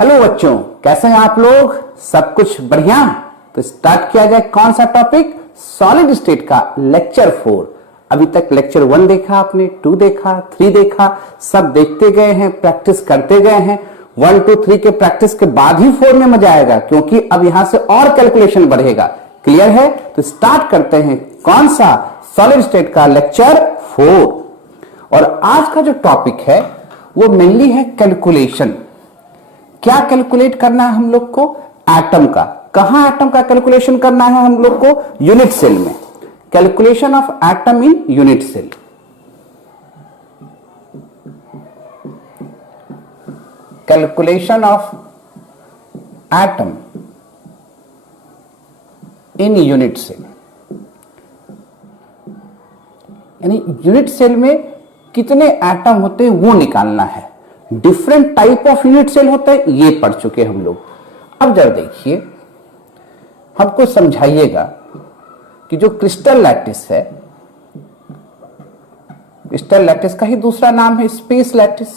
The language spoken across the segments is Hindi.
हेलो बच्चों, कैसे हैं आप लोग? सब कुछ बढ़िया? तो स्टार्ट किया जाए। कौन सा टॉपिक? सॉलिड स्टेट का लेक्चर 4। अभी तक लेक्चर 1 देखा आपने, 2 देखा, 3 देखा, सब देखते गए हैं, प्रैक्टिस करते गए हैं। 1, 2, 3 के प्रैक्टिस के बाद ही 4 में मजा आएगा, क्योंकि अब यहां से और कैलकुलेशन बढ़ेगा। क्लियर है? तो स्टार्ट करते हैं। कौन सा? सॉलिड स्टेट का लेक्चर 4। और आज का जो टॉपिक है वो मेनली है कैलकुलेशन। क्या कैलकुलेट करना है हम लोग को? एटम का। कहां एटम का कैलकुलेशन करना है हम लोग को? यूनिट सेल में। Calculation of atom in unit cell. Calculation of atom in unit cell, यानी यूनिट सेल में कितने एटम होते हैं वो निकालना है। Different type of unit cell होते हैं, ये पढ़ चुके हम लोग। अब जरा देखिए, हमको समझाइएगा कि जो क्रिस्टल लैटिस है, क्रिस्टल लैटिस का ही दूसरा नाम है स्पेस लैटिस।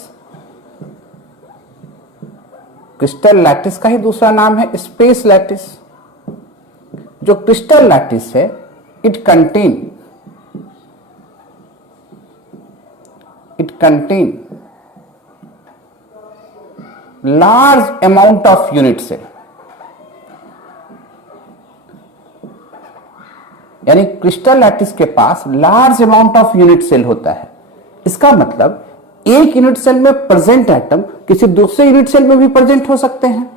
क्रिस्टल लैटिस का ही दूसरा नाम है स्पेस लैटिस। जो क्रिस्टल लैटिस है, it contain large amount of unit cell, यानी क्रिस्टल लैटिस के पास large amount of unit cell होता है। इसका मतलब एक यूनिट सेल में प्रेजेंट एटम किसी दूसरे यूनिट सेल में भी प्रेजेंट हो सकते हैं।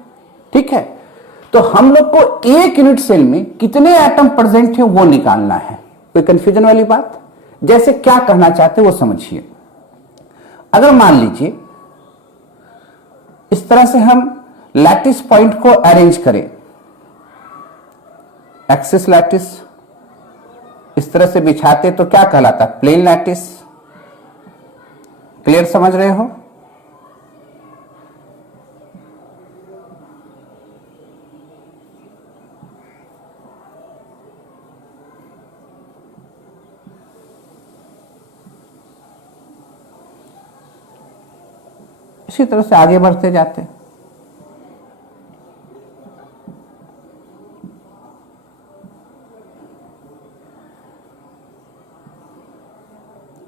ठीक है? तो हम लोग को एक यूनिट सेल में कितने एटम प्रेजेंट है वो निकालना है। कोई कंफ्यूजन वाली बात? जैसे क्या कहना चाहते वो समझिए। अगर मान लीजिए इस तरह से हम लैटिस पॉइंट को अरेंज करें, एक्सिस लैटिस इस तरह से बिछाते तो क्या कहलाता है? Plane lattice. क्लियर? समझ रहे हो? इसी तरह से आगे बढ़ते जाते हैं।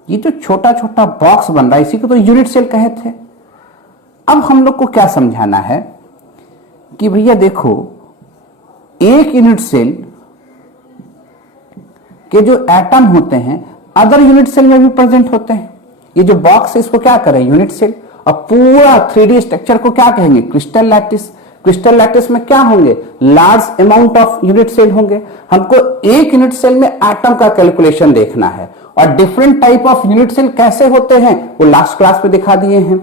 ये जो छोटा छोटा बॉक्स बन रहा है, इसी को तो यूनिट सेल कहे थे। अब हम लोग को क्या समझाना है कि भैया देखो, एक यूनिट सेल के जो एटम होते हैं अदर यूनिट सेल में भी प्रेजेंट होते हैं। ये जो बॉक्स है इसको क्या करें? Unit cell. और पूरा 3D स्ट्रक्चर को क्या कहेंगे? Crystal lattice. क्रिस्टल लैटिस में क्या होंगे? Large amount of unit cell होंगे। हमको एक यूनिट सेल में एटम का कैलकुलेशन देखना है, और different type of unit cell कैसे होते हैं वो लास्ट क्लास में दिखा दिए हैं।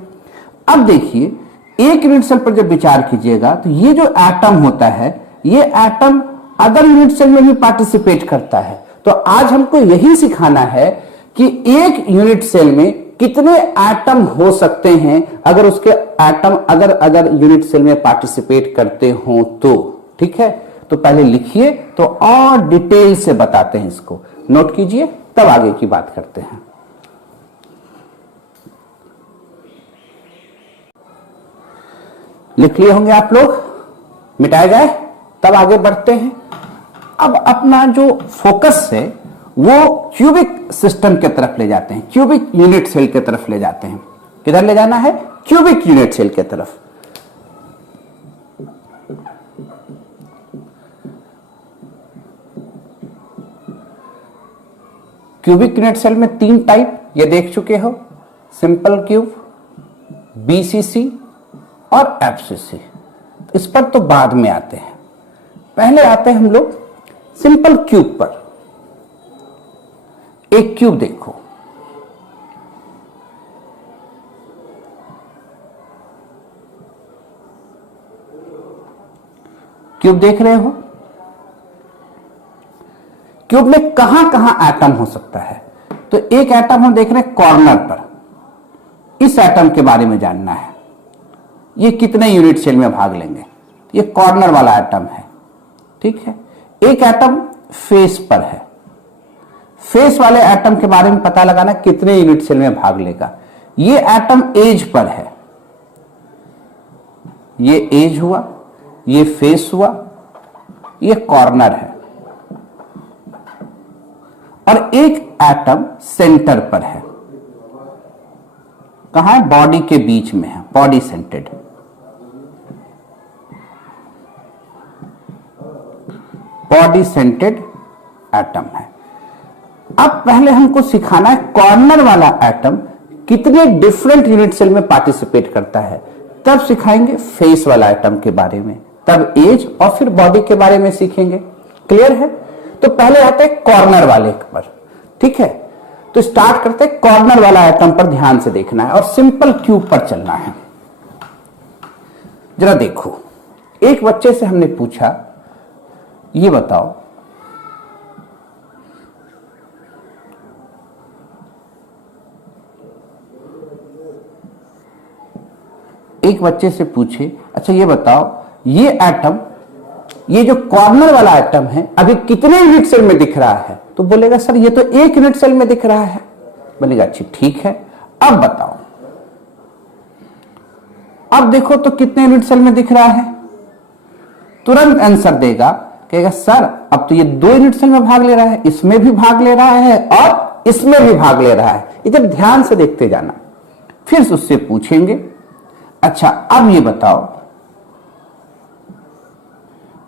अब देखिए, एक यूनिट सेल पर जब विचार कीजिएगा तो ये जो एटम होता है, ये एटम अदर यूनिट सेल में भी पार्टिसिपेट करता है। तो आज हमको यही सिखाना है कि एक यूनिट सेल में कितने एटम हो सकते हैं अगर उसके एटम अदर यूनिट सेल में पार्टिसिपेट करते हो तो। ठीक है? तो पहले लिखिए, तो और डिटेल से बताते हैं इसको। नोट कीजिए, तब आगे की बात करते हैं। लिख लिए होंगे आप लोग? मिटाया जाए तब आगे बढ़ते हैं। अब अपना जो फोकस है वो क्यूबिक सिस्टम के तरफ ले जाते हैं, क्यूबिक यूनिट सेल के तरफ ले जाते हैं। किधर ले जाना है? क्यूबिक यूनिट सेल के तरफ। क्यूबिक यूनिट सेल में 3 टाइप ये देख चुके हो, सिंपल क्यूब, बीसीसी और एफसीसी। इस पर तो बाद में आते हैं, पहले आते हैं हम लोग सिंपल क्यूब पर। एक क्यूब देखो, क्यूब देख रहे हो? क्यूब में कहां कहां एटम हो सकता है? तो एक एटम हम देख रहे हैं कॉर्नर पर। इस एटम के बारे में जानना है, ये कितने यूनिट सेल में भाग लेंगे। ये कॉर्नर वाला एटम है। ठीक है? एक एटम फेस पर है। फेस वाले एटम के बारे में पता लगाना कितने यूनिट सेल में भाग लेगा। ये एटम एज पर है। ये एज हुआ, ये फेस हुआ, ये कॉर्नर है, और एक एटम सेंटर पर है। कहां है? बॉडी के बीच में है, body scented. Body scented atom है। अब पहले हमको सिखाना है कॉर्नर वाला एटम कितने डिफरेंट यूनिट सेल में पार्टिसिपेट करता है, तब सिखाएंगे फेस वाला एटम के बारे में, तब एज और फिर बॉडी के बारे में सीखेंगे। क्लियर है? तो पहले आते हैं कॉर्नर वाले पर। ठीक है, तो स्टार्ट करते हैं। कॉर्नर वाला एटम पर ध्यान से देखना है और सिंपल क्यूब पर चलना है। जरा देखो, एक बच्चे से हमने पूछा, ये बताओ एक बच्चे से पूछे, अच्छा ये बताओ, ये एटम, ये जो कॉर्नर वाला एटम है अभी कितने यूनिट सेल में दिख रहा है? तो बोलेगा सर ये तो एक यूनिट सेल में दिख रहा है। बोलेगा अच्छा ठीक है, अब बताओ, अब देखो तो कितने यूनिट सेल में दिख रहा है? तुरंत आंसर देगा, कहेगा सर अब तो ये 2 यूनिट सेल में भाग ले रहा है, इसमें भी भाग ले रहा है और इसमें भी भाग ले रहा है। इधर ध्यान से देखते जाना। फिर उससे पूछेंगे, अच्छा अब ये बताओ,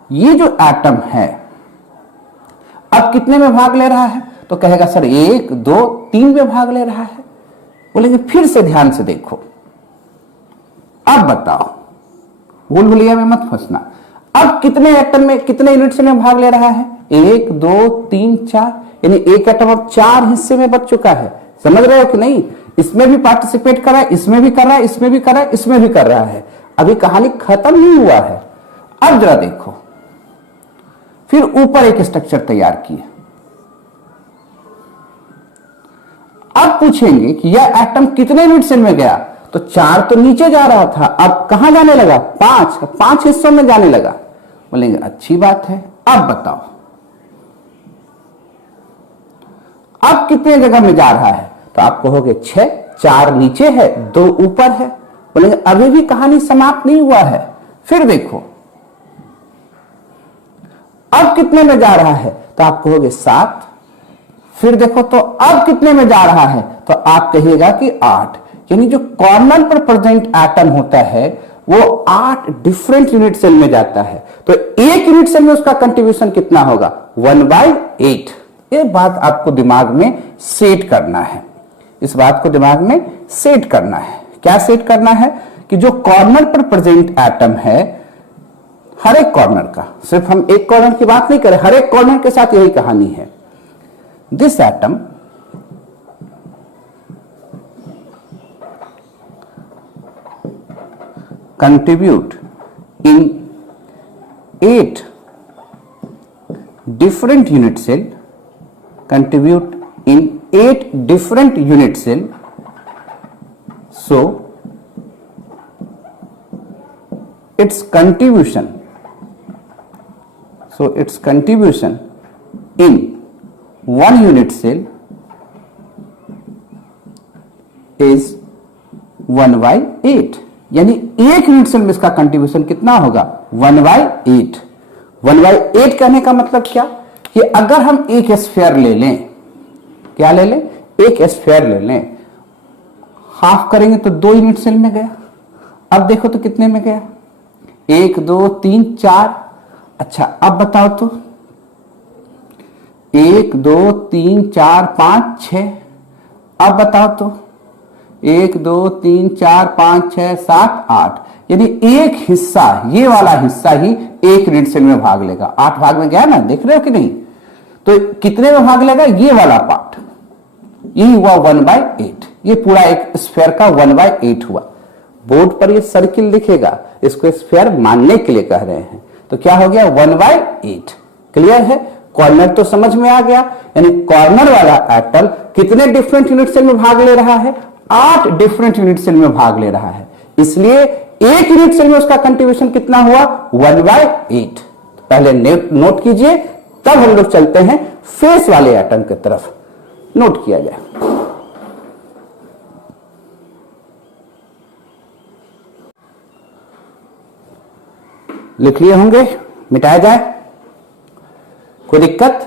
ये जो एटम है अब कितने में भाग ले रहा है? तो कहेगा सर 1, 2, 3 में भाग ले रहा है। बोलेंगे फिर से ध्यान से देखो, अब बताओ, भूल-भुलैया में मत फंसना, अब कितने एटम में, कितने यूनिट सेल में भाग ले रहा है? 1, 2, 3, 4, यानी एक एटम अब 4 हिस्से में बच चुका है। समझ रहे हो कि नहीं? इसमें भी पार्टिसिपेट कर रहा है, इसमें भी कर रहा है, इसमें भी कर रहा है, इसमें भी कर रहा है। अभी कहानी खत्म नहीं हुआ है। अब जरा देखो, फिर ऊपर एक स्ट्रक्चर तैयार किए। अब पूछेंगे कि यह एटम कितने यूनिट सेल में गया? तो 4 तो नीचे जा रहा था, अब कहां जाने लगा? 5 हिस्सों में जाने लगा। बोलेंगे अच्छी बात है, अब बताओ अब कितने जगह में जा रहा है? तो आप कहोगे 6, 4 नीचे है, 2 ऊपर है। बोलेंगे अभी भी कहानी समाप्त नहीं हुआ है। फिर देखो अब कितने में जा रहा है? तो आप कहोगे 7। फिर देखो तो अब कितने में जा रहा है? तो आप कहिएगा कि 8। यानी जो कॉर्नर पर प्रेजेंट एटम होता है वो 8 डिफरेंट यूनिट सेल में जाता है। तो एक यूनिट सेल में उसका कंट्रीब्यूशन कितना होगा? 1/8। ये बात आपको दिमाग में सेट करना है। इस बात को दिमाग में सेट करना है। क्या सेट करना है? कि जो कॉर्नर पर प्रेजेंट एटम है, हर एक कॉर्नर का, सिर्फ हम एक कॉर्नर की बात नहीं करें, हर एक कॉर्नर के साथ यही कहानी है। This atom contribute in 8 different unit cell, contribute in 8 different unit cell. So its contribution in one unit cell is 1/8। यानी एक यूनिट सेल में इसका कंट्रीब्यूशन कितना होगा? 1/8। 1/8 कहने का मतलब क्या? कि अगर हम एक स्फीयर ले लें, क्या ले लें? एक स्फीयर ले लें, हाफ करेंगे तो 2 यूनिट सेल में गया। अब देखो तो कितने में गया? 1, 2, 3, 4। अच्छा अब बताओ तो 1, 2, 3, 4, 5, 6। अब बताओ तो 1, 2, 3, 4, 5, 6, 7, 8। यानी एक हिस्सा, ये वाला हिस्सा ही एक यूनिट सेल में भाग लेगा। 8 भाग में गया ना, देख रहे हो कि नहीं? तो कितने में भाग लेगा? ये वाला पार्ट, यही हुआ 1/8। ये पूरा एक स्फीयर का 1/8 हुआ। बोर्ड पर ये सर्किल दिखेगा, इसको स्फीयर मानने के लिए कह रहे हैं। तो क्या हो गया? 1/8। क्लियर है? कॉर्नर तो समझ में आ गया। यानी कॉर्नर वाला एटम कितने डिफरेंट यूनिट सेल में भाग ले रहा है? 8 डिफरेंट यूनिट सेल में भाग ले रहा है। इसलिए एक यूनिट सेल में उसका कंट्रीब्यूशन कितना हुआ? 1/8। पहले नोट कीजिए, तब हम लोग चलते हैं फेस वाले एटम की तरफ। नोट किया जाए। लिख लिए होंगे, मिटाया जाए, कोई दिक्कत?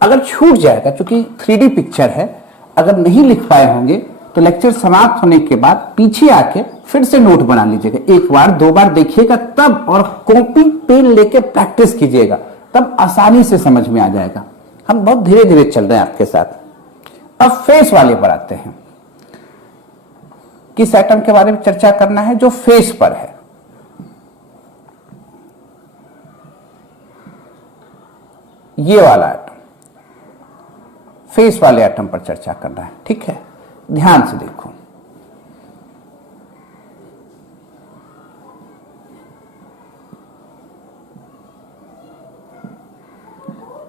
अगर छूट जाएगा, क्योंकि 3D पिक्चर है, अगर नहीं लिख पाए होंगे तो लेक्चर समाप्त होने के बाद पीछे आके फिर से नोट बना लीजिएगा, एक बार दो बार देखिएगा तब, और कॉपी पेन लेके प्रैक्टिस कीजिएगा, तब आसानी से समझ में आ जाएगा। हम बहुत धीरे धीरे चल रहे हैं आपके साथ। अब फेस वाले पर आते हैं। किस एटम के बारे में चर्चा करना है? जो फेस पर है। ये वाला एटम, फेस वाले एटम पर चर्चा करना है, ठीक है? ध्यान से देखो,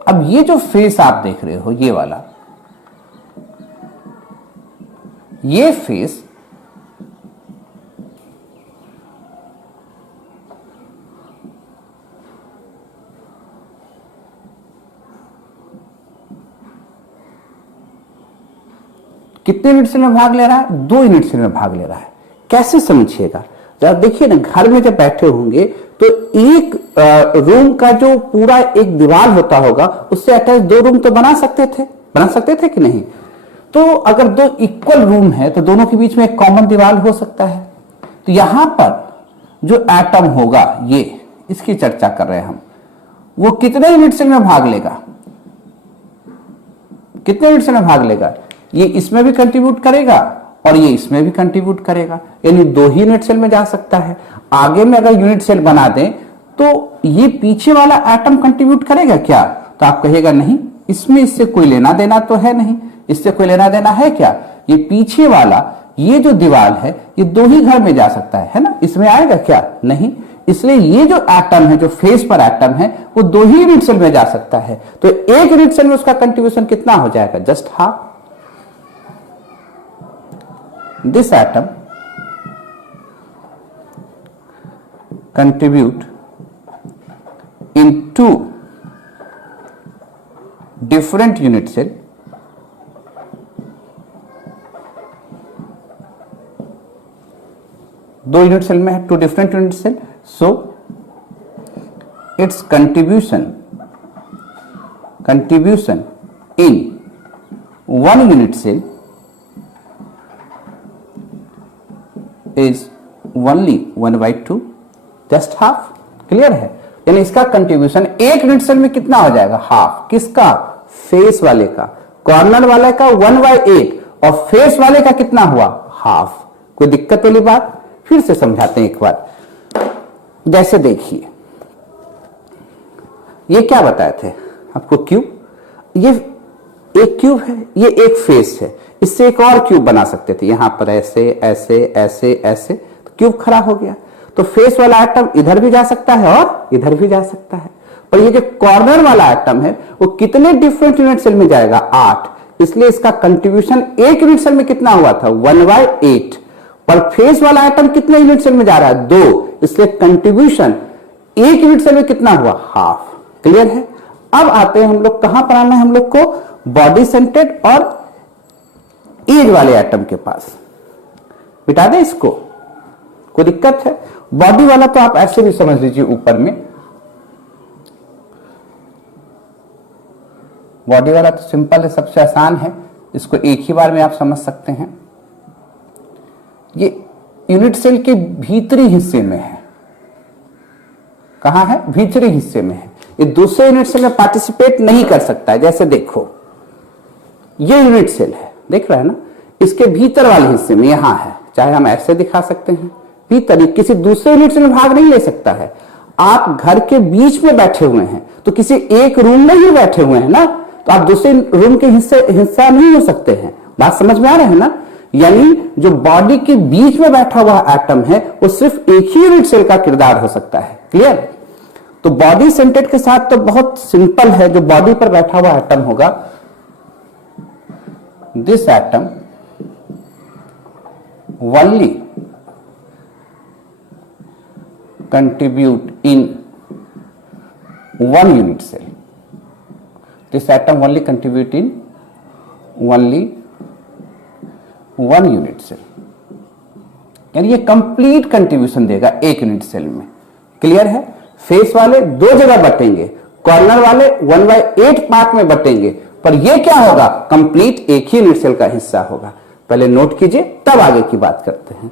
अब ये जो फेस आप देख रहे हो, ये वाला, ये फेस कितने यूनिट सेल में भाग ले रहा है? 2 यूनिट सेल में भाग ले रहा है। कैसे समझिएगा जरा देखिए ना, घर में जब बैठे होंगे तो एक रूम का जो पूरा एक दीवार होता होगा, उससे अटैच 2 रूम तो बना सकते थे कि नहीं? तो अगर 2 इक्वल रूम है तो दोनों के बीच में एक कॉमन दीवार हो सकता है। तो यहां पर जो एटम होगा, ये इसकी चर्चा कर रहे हैं हम, वो कितने यूनिट सेल में भाग लेगा? कितने यूनिट सेल में भाग लेगा? ये इसमें भी कंट्रीब्यूट करेगा और ये इसमें भी कंट्रीब्यूट करेगा, यानी 2 ही यूनिट सेल में जा सकता है। आगे में अगर यूनिट सेल बना दें तो ये पीछे वाला एटम कंट्रीब्यूट करेगा क्या? तो आप कहिएगा नहीं, इसमें इससे कोई लेना देना तो है नहीं, इससे कोई लेना देना है क्या? ये पीछे वाला, ये जो दीवार है, ये 2 ही घर में जा सकता है ना? इसमें आएगा क्या? नहीं। इसलिए ये जो एटम है, जो फेस पर एटम है, वो 2 ही यूनिट सेल में जा सकता है। तो 1 यूनिट सेल में उसका कंट्रीब्यूशन कितना हो जाएगा? Just half. This atom contribute in 2 different unit cell, दो यूनिट सेल में है, 2 different unit cell, so its contribution in 1 unit cell is only 1/2, just half। Clear है? यानी इसका कंट्रीब्यूशन 1 यूनिट सेल में कितना हो जाएगा? हाफ। किसका? फेस वाले का। कॉर्नर वाले का 1/8 और फेस वाले का कितना हुआ? हाफ। कोई दिक्कत वाली बात? फिर से समझाते हैं एक बार। जैसे देखिए, ये क्या बताए थे आपको? क्यूब। ये एक क्यूब है, ये एक फेस है, इससे एक और क्यूब बना सकते थे, यहां पर ऐसे ऐसे ऐसे ऐसे, तो क्यूब खड़ा हो गया। तो फेस वाला एटम इधर भी जा सकता है और इधर भी जा सकता है। पर ये जो कॉर्नर वाला एटम है, वो कितने डिफरेंट यूनिट सेल में जाएगा? 8। इसलिए इसका कंट्रीब्यूशन 1 यूनिट सेल में कितना हुआ था? 1/8। पर फेस वाला एटम कितने यूनिट सेल में जा रहा है? 2। इसलिए कंट्रीब्यूशन 1 यूनिट सेल में कितना हुआ? हाफ। क्लियर है? अब आते हैं हम लोग, कहां पर आना है हम लोग को? बॉडी सेंटर्ड और एज वाले एटम के पास। मिटा दे इसको, कोई दिक्कत है? बॉडी वाला तो आप ऐसे भी समझ लीजिए, ऊपर में बॉडी वाला तो सिंपल है, सबसे आसान है, इसको एक ही बार में आप समझ सकते हैं। ये यूनिट सेल के भीतरी हिस्से में है। कहां है? भीतरी हिस्से में है। ये दूसरे यूनिट सेल में पार्टिसिपेट नहीं कर सकता है। जैसे देखो, ये यूनिट सेल है, देख रहे हैं ना? इसके भीतर वाले हिस्से में यहां है, चाहे हम ऐसे दिखा सकते हैं, भीतर, किसी दूसरे यूनिट सेल में भाग नहीं ले सकता है। आप घर के बीच में बैठे हुए हैं तो किसी एक रूम में ही बैठे हुए हैं ना, तो आप दूसरे रूम के हिस्सा नहीं हो सकते हैं। बात समझ में आ रहा है ना? यानी जो बॉडी के बीच में बैठा हुआ एटम है, वो सिर्फ एक ही यूनिट सेल का किरदार हो सकता है। क्लियर? तो बॉडी सेंटर्ड के साथ तो बहुत सिंपल है, जो बॉडी पर बैठा हुआ एटम होगा, this atom only contribute in 1 unit cell. This atom only contribute in only 1 unit cell, यानी ये कंप्लीट कंट्रीब्यूशन देगा 1 यूनिट सेल में। क्लियर है? फेस वाले 2 जगह बटेंगे, कॉर्नर वाले 1/8 पार्ट में बटेंगे, पर ये क्या होगा, कंप्लीट एक ही यूनिट सेल का हिस्सा होगा। पहले नोट कीजिए, तब आगे की बात करते हैं।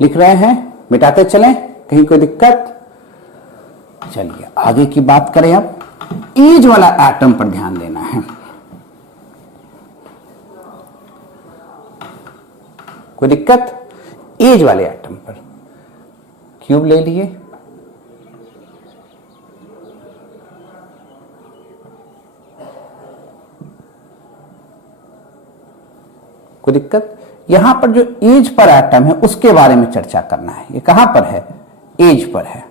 लिख रहे हैं, मिटाते चलें, कहीं कोई दिक्कत? चलिए आगे की बात करें। अब एज वाला एटम पर ध्यान देना है। कोई दिक्कत? एज वाले एटम पर क्यूब ले लिए, कोई दिक्कत? यहां पर जो एज पर एटम है उसके बारे में चर्चा करना है। ये कहां पर है? एज पर है।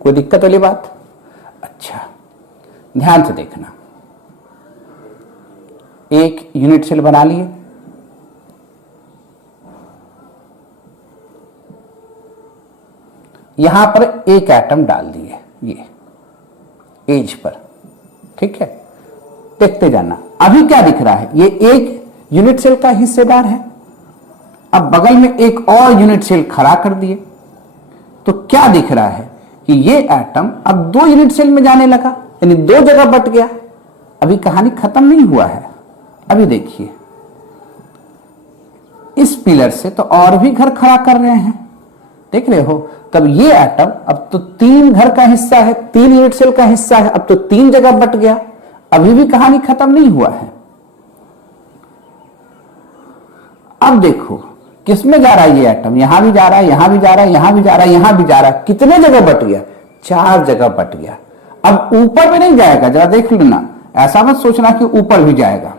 कोई दिक्कत वाली बात? अच्छा, ध्यान से देखना। एक यूनिट सेल बना लिए, यहां पर एक एटम डाल दिए, ये एज पर, ठीक है। देखते जाना, अभी क्या दिख रहा है, ये एक यूनिट सेल का हिस्सेदार है। अब बगल में एक और यूनिट सेल खड़ा कर दिए, तो क्या दिख रहा है कि ये एटम अब 2 यूनिट सेल में जाने लगा, यानी 2 जगह बट गया। अभी कहानी खत्म नहीं हुआ है। अभी देखिए, इस पिलर से तो और भी घर खड़ा कर रहे हैं, देख रहे हो। तब ये एटम अब तो 3 घर का हिस्सा है, 3 यूनिट सेल का हिस्सा है, अब तो 3 जगह बट गया। अभी भी कहानी खत्म नहीं हुआ है। अब देखो किसमें जा रहा है ये एटम, यहां भी जा रहा है, यहां भी जा रहा है, यहां भी जा रहा है, यहां भी जा रहा है। कितने जगह बट गया? 4 जगह बट गया। अब ऊपर भी नहीं जाएगा, जरा देख लेना, ऐसा मत सोचना कि ऊपर भी जाएगा।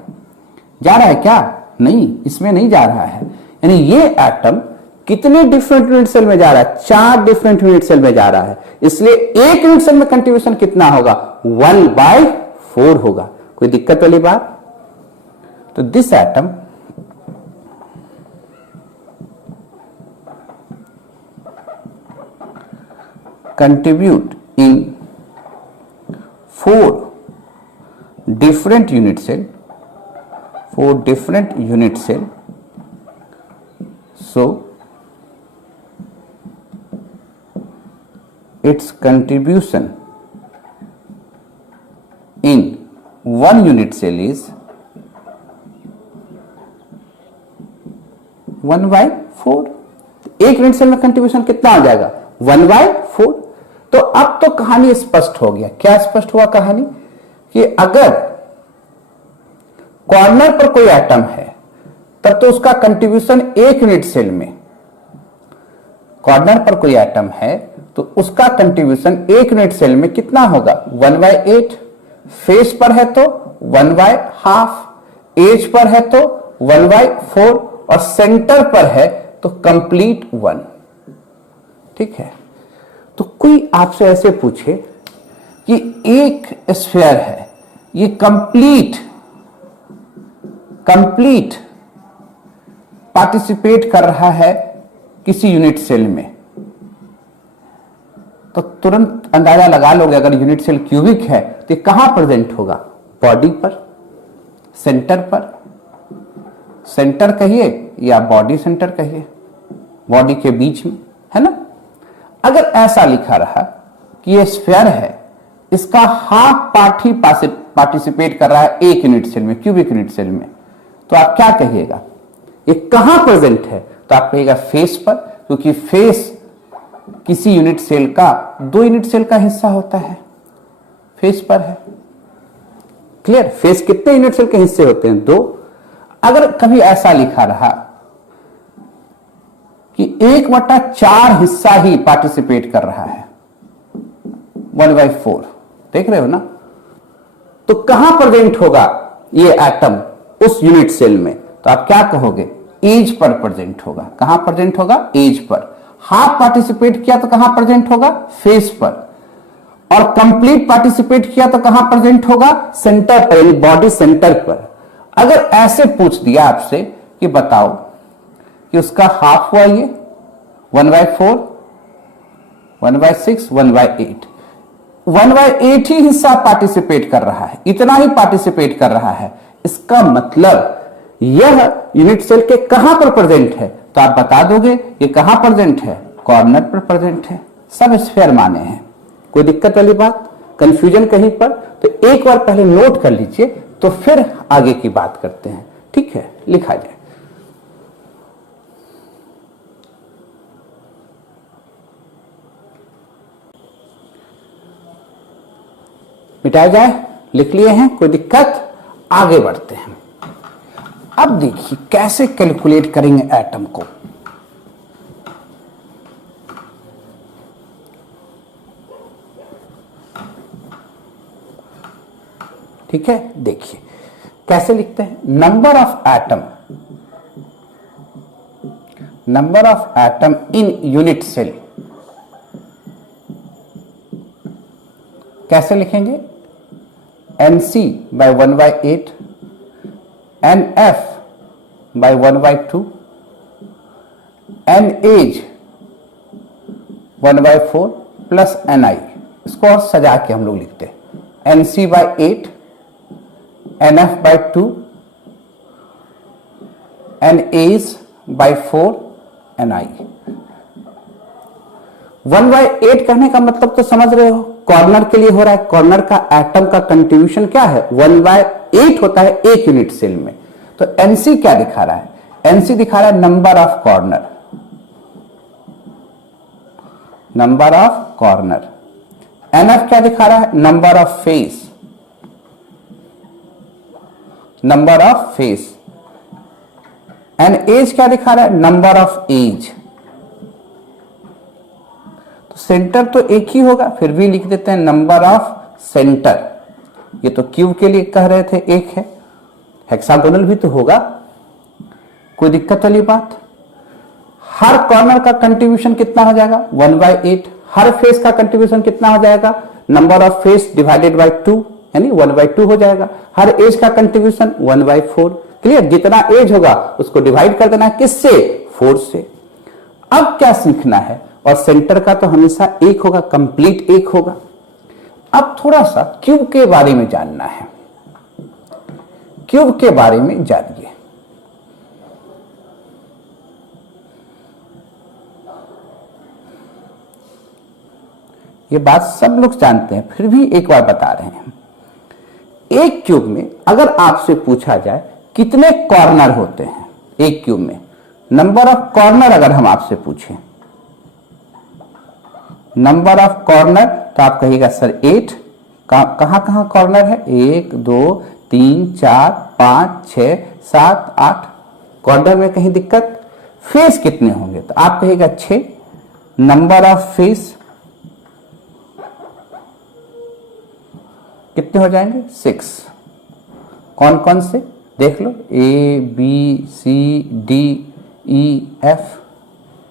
जा रहा है क्या? नहीं, इसमें नहीं जा रहा है। यानी ये एटम कितने डिफरेंट यूनिट सेल में जा रहा है? 4 डिफरेंट यूनिट सेल में जा रहा है। इसलिए एक यूनिट सेल में कंट्रीब्यूशन कितना होगा? 1/4 होगा। कोई दिक्कत वाली बात? तो this atom contribute in 4 different unit cell, so its contribution in 1 unit cell is 1/4। एक यूनिट सेल में कंट्रीब्यूशन कितना आ जाएगा? 1/4। तो अब तो कहानी स्पष्ट हो गया। क्या स्पष्ट हुआ कहानी? कि अगर कॉर्नर पर कोई एटम है तब तो उसका कंट्रीब्यूशन एक यूनिट सेल में, कॉर्नर पर कोई एटम है तो उसका कंट्रीब्यूशन एक यूनिट सेल में कितना होगा? 1/8। फेस पर है तो 1/2, एज पर है तो 1/4 और सेंटर पर है तो कंप्लीट 1। ठीक है। तो कोई आपसे ऐसे पूछे कि एक स्फीयर है, ये कंप्लीट पार्टिसिपेट कर रहा है किसी यूनिट सेल में, तो तुरंत अंदाजा लगा लोगे अगर यूनिट सेल क्यूबिक है तो ये कहां प्रेजेंट होगा? बॉडी पर, सेंटर पर। सेंटर कहिए या बॉडी सेंटर कहिए, बॉडी के बीच में, है ना। अगर ऐसा लिखा रहा कि ये स्फीयर है, इसका हाफ पार्ट ही पार्टिसिपेट कर रहा है एक यूनिट सेल में, क्यूबिक यूनिट सेल में, तो आप क्या कहिएगा? ये कहां प्रेजेंट है? तो आप कहिएगा फेस पर, क्योंकि फेस किसी यूनिट सेल का 2 यूनिट सेल का हिस्सा होता है, फेस पर है। क्लियर? फेस कितने यूनिट सेल के हिस्से होते हैं? 2। अगर कभी ऐसा लिखा रहा कि 1/4 हिस्सा ही पार्टिसिपेट कर रहा है, 1/4, देख रहे हो ना, तो कहां प्रेजेंट होगा ये एटम उस यूनिट सेल में? तो आप क्या कहोगे? एज पर प्रेजेंट होगा। कहां प्रेजेंट होगा? As per. हाफ पार्टिसिपेट किया तो कहां प्रेजेंट होगा? फेस पर। और कंप्लीट पार्टिसिपेट किया तो कहां प्रेजेंट होगा? सेंटर पर, यानी बॉडी सेंटर पर। अगर ऐसे पूछ दिया आपसे कि बताओ कि उसका हाफ हुआ ये 1/4, 1/6, 1/8 ही हिस्सा पार्टिसिपेट कर रहा है, इतना ही पार्टिसिपेट कर रहा है, इसका मतलब यह यूनिट सेल के कहां पर प्रेजेंट है, तो आप बता दोगे ये कहां प्रेजेंट है, कॉर्नर पर प्रेजेंट है। सब स्फीयर माने हैं, कोई दिक्कत वाली बात, कंफ्यूजन कहीं पर, तो एक बार पहले नोट कर लीजिए तो फिर आगे की बात करते हैं। ठीक है, लिखा जाए। मिटाया जाए, लिख लिए हैं, कोई दिक्कत, आगे बढ़ते हैं। अब देखिए कैसे कैलकुलेट करेंगे एटम को। ठीक है, देखिए कैसे लिखते हैं, number of atom in unit cell कैसे लिखेंगे, NC by 1/8, NF by 1/2, NH 1/4 plus NI। इसको और सजा के हम लोग लिखते हैं NC by 8, NF by 2, NH by 4, NI। 1/8 कहने का मतलब तो समझ रहे हो, कॉर्नर के लिए हो रहा है। कॉर्नर का एटम का कंट्रीब्यूशन क्या है, 1/8 होता है एक यूनिट सेल में। तो एनसी क्या दिखा रहा है, एनसी दिखा रहा है number of corner, number of corner. NF क्या दिखा रहा है, number of face, number of face. N edge क्या दिखा रहा है, नंबर ऑफ एज। सेंटर तो एक ही होगा, फिर भी लिख देते हैं नंबर ऑफ सेंटर। ये तो क्यूब के लिए कह रहे थे, एक है, हेक्सागोनल भी तो होगा, कोई दिक्कत वाली बात। हर कॉर्नर का कंट्रीब्यूशन कितना हो जाएगा, 1/8। हर फेस का कंट्रीब्यूशन कितना हो जाएगा, number of face divided by 2, यानी 1/2 हो जाएगा। हर एज का कंट्रीब्यूशन 1/4। क्लियर, जितना एज होगा उसको डिवाइड कर देना है, किससे, 4 से। अब क्या सीखना है, और सेंटर का तो हमेशा एक होगा, कंप्लीट एक होगा। अब थोड़ा सा क्यूब के बारे में जानना है, क्यूब के बारे में जानिए। ये बात सब लोग जानते हैं, फिर भी एक बार बता रहे हैं। एक क्यूब में अगर आपसे पूछा जाए कितने कॉर्नर होते हैं एक क्यूब में, नंबर ऑफ कॉर्नर अगर हम आपसे पूछें, नंबर ऑफ कॉर्नर, तो आप कहिएगा सर 8। कहां कहां कॉर्नर है, 1 2 3 4 5 6 7 8। कॉर्नर में कहीं दिक्कत। फेस कितने होंगे, तो आप कहिएगा 6। नंबर ऑफ फेस कितने हो जाएंगे, 6। कौन कौन से देख लो, ABCDEF,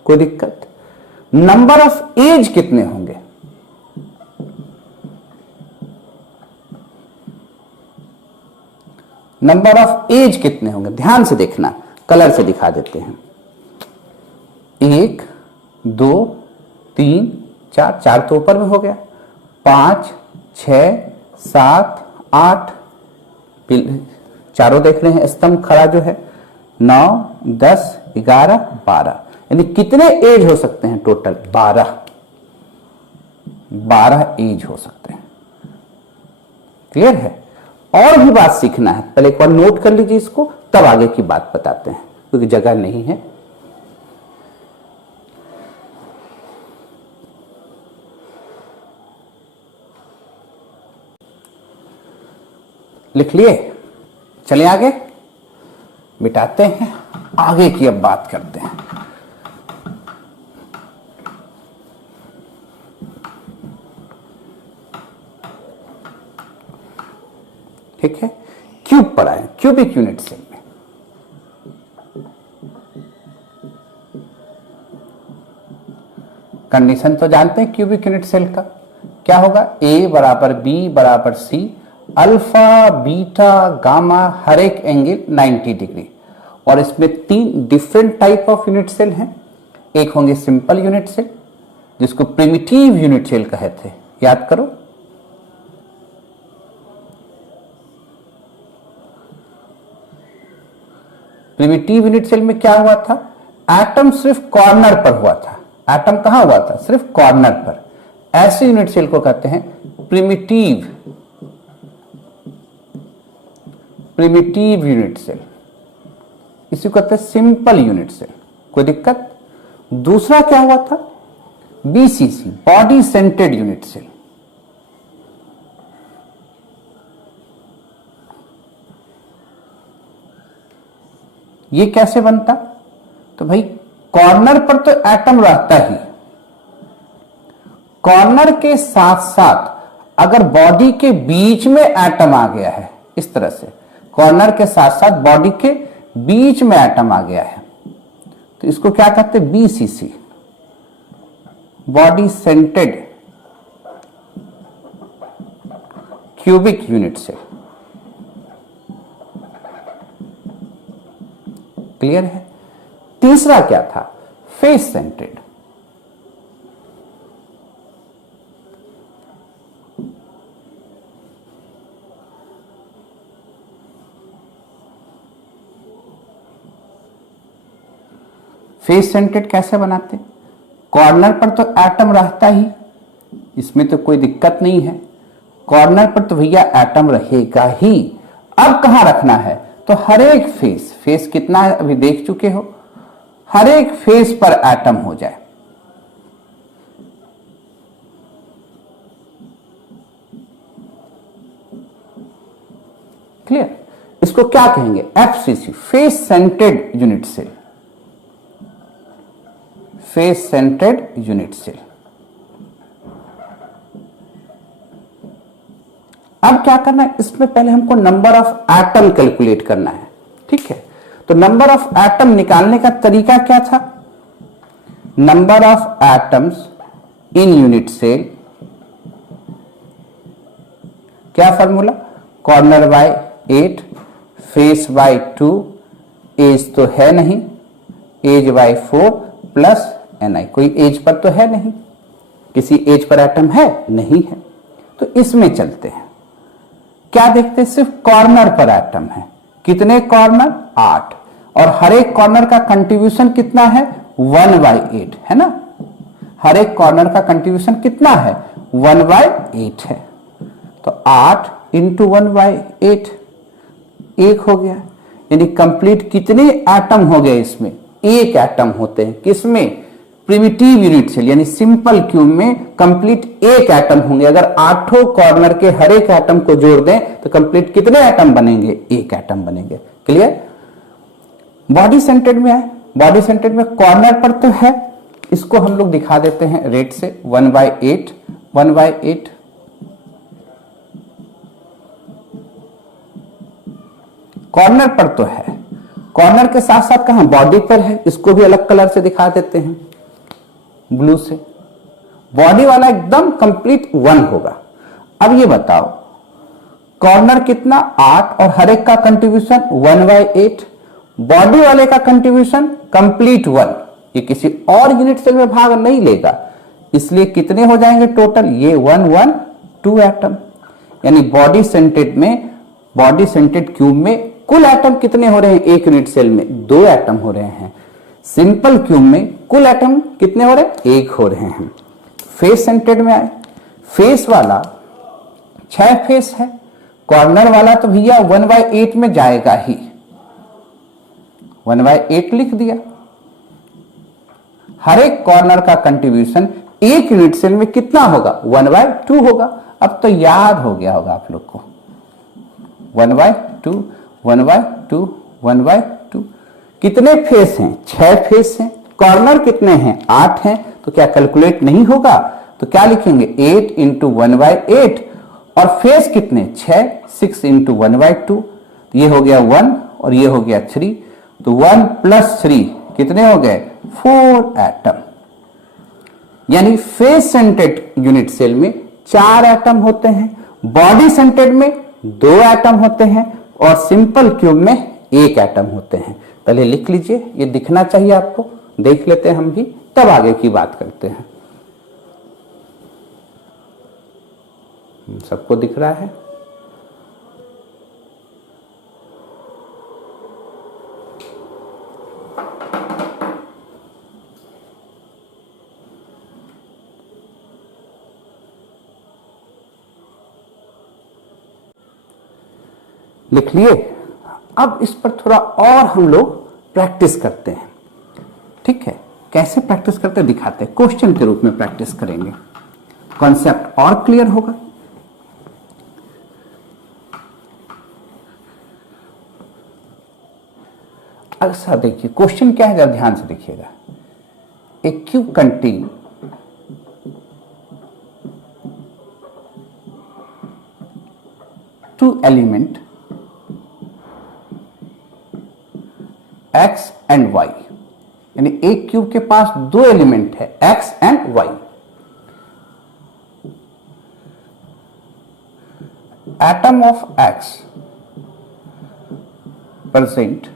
कोई दिक्कत। नंबर ऑफ एज कितने होंगे, नंबर ऑफ एज कितने होंगे, ध्यान से देखना, कलर से दिखा देते हैं। 1 2 3 4, 4 तो ऊपर में हो गया, 5 6 7 8, चारों देख रहे हैं, स्तंभ खड़ा जो है, 9 10 11 12, यानी कितने एज हो सकते हैं टोटल, 12 एज हो सकते हैं। क्लियर है। और भी बात सीखना है, पहले एक बार नोट कर लीजिए इसको, तब आगे की बात बताते हैं, क्योंकि जगह नहीं है। लिख लिए, चलिए आगे मिटाते हैं, आगे की अब बात करते हैं। ठीक है, क्यूब पर आए, क्यूबिक यूनिट सेल में। कंडीशन तो जानते हैं क्यूबिक यूनिट सेल का, क्या होगा, A बराबर B बराबर C, अल्फा बीटा गामा हर एक एंगल 90 डिग्री। और इसमें 3 different type of unit cell हैं। एक होंगे सिंपल यूनिट सेल, जिसको प्रिमिटिव यूनिट सेल कहे थे, याद करो। प्रिमिटिव यूनिट सेल में क्या हुआ था, एटम सिर्फ कॉर्नर पर हुआ था। एटम कहां हुआ था, सिर्फ कॉर्नर पर। ऐसे यूनिट सेल को कहते हैं प्रिमिटिव यूनिट सेल। इसी को कहते हैं सिंपल यूनिट सेल। कोई दिक्कत? दूसरा क्या हुआ था, BCC, body centred unit cell. ये कैसे बनता, तो भाई कॉर्नर पर तो एटम रहता ही, कॉर्नर के साथ साथ अगर बॉडी के बीच में एटम आ गया है, इस तरह से कॉर्नर के साथ साथ बॉडी के बीच में एटम आ गया है, तो इसको क्या कहते हैं, BCC, body centred cubic unit cell. Clear है? तीसरा क्या था, फेस सेंटर्ड। फेस सेंटर्ड कैसे बनाते, कॉर्नर पर तो एटम रहता ही, इसमें तो कोई दिक्कत नहीं है, कॉर्नर पर तो भैया एटम रहेगा ही। अब कहां रखना है, तो हर एक फेस कितना है अभी देख चुके हो, हर एक फेस पर एटम हो जाए। क्लियर? इसको क्या कहेंगे, FCC, face centred unit cell. Face centred unit cell. अब क्या करना है, इसमें पहले हमको नंबर ऑफ एटम कैलकुलेट करना है। ठीक है, तो नंबर ऑफ एटम निकालने का तरीका क्या था, number of atoms in unit cell, क्या formula, corner by 8, face by 2, edge तो है नहीं, एज बाय 4 प्लस Ni। कोई एज पर तो है नहीं, किसी एज पर एटम है नहीं है, तो इसमें चलते हैं। क्या देखते हैं, सिर्फ कॉर्नर पर एटम है, कितने कॉर्नर, 8, और हर एक कॉर्नर का कंट्रीब्यूशन कितना है, 1/8 है ना, हर एक कॉर्नर का कंट्रीब्यूशन कितना है, 1/8 है, तो 8 इंटू 1/8 एक हो गया, यानी कंप्लीट कितने एटम हो गए, इसमें एक एटम होते हैं, किसमें, प्रिमिटिव यूनिट सेल यानी सिंपल क्यूब में कंप्लीट एक एटम होंगे। अगर 8 कॉर्नर के हर एक एटम को जोड़ दें तो कंप्लीट कितने एटम बनेंगे, एक एटम बनेंगे। क्लियर? बॉडी सेंटर्ड में आए, बॉडी सेंटर्ड में कॉर्नर पर तो है, इसको हम लोग दिखा देते हैं रेट से, 1/8 1/8, कॉर्नर पर तो है, कॉर्नर के साथ साथ कहां, बॉडी पर है, इसको भी अलग कलर से दिखा देते हैं, ब्लू से। बॉडी वाला एकदम कंप्लीट 1 होगा। अब ये बताओ, कॉर्नर कितना, 8, और हर एक का कंट्रीब्यूशन 1/8, बॉडी वाले का कंट्रीब्यूशन कंप्लीट 1, ये किसी और यूनिट सेल में भाग नहीं लेगा, इसलिए कितने हो जाएंगे टोटल, ये 1 1 2 एटम, यानी बॉडी सेंटर्ड में, बॉडी सेंटर्ड क्यूब में कुल एटम कितने हो रहे हैं, एक यूनिट सेल में 2 एटम हो रहे हैं, सिंपल क्यूब में कुल एटम कितने हो रहे हैं, 1 हो रहे हैं। फेस सेंटर्ड में आए, फेस वाला 6 फेस है, कॉर्नर वाला तो भैया 1/8 में जाएगा ही, 1/8 लिख दिया, हर एक कॉर्नर का कंट्रीब्यूशन एक यूनिट सेल में कितना होगा, 1/2 होगा। अब तो याद हो गया होगा आप लोग को, 1/2 1/2 1/2, कितने फेस हैं, 6 फेस हैं, कॉर्नर कितने हैं, 8 हैं, तो क्या कैलकुलेट नहीं होगा, तो क्या लिखेंगे, 8 इंटू 1/8, और फेस कितने, 6 इंटू 1/2, ये हो गया 1 और ये हो गया 3, तो 1 + 3 कितने हो गए, 4 एटम। यानी फेस सेंटर्ड यूनिट सेल में 4 एटम होते हैं, बॉडी सेंटर्ड में 2 एटम होते हैं, और सिंपल क्यूब में 1 एटम होते हैं। पहले लिख लीजिए, ये दिखना चाहिए आपको, देख लेते हैं हम भी, तब आगे की बात करते हैं। सबको दिख रहा है? लिख लिए। अब इस पर थोड़ा और हम लोग प्रैक्टिस करते हैं, ठीक है। कैसे प्रैक्टिस करते हैं दिखाते हैं, क्वेश्चन के रूप में प्रैक्टिस करेंगे, कॉन्सेप्ट और क्लियर होगा। अच्छा देखिए क्वेश्चन क्या है, जरा ध्यान से देखिएगा। A cube contain two element x and y, यानी एक क्यूब के पास दो एलिमेंट है x and y। Atom of x present,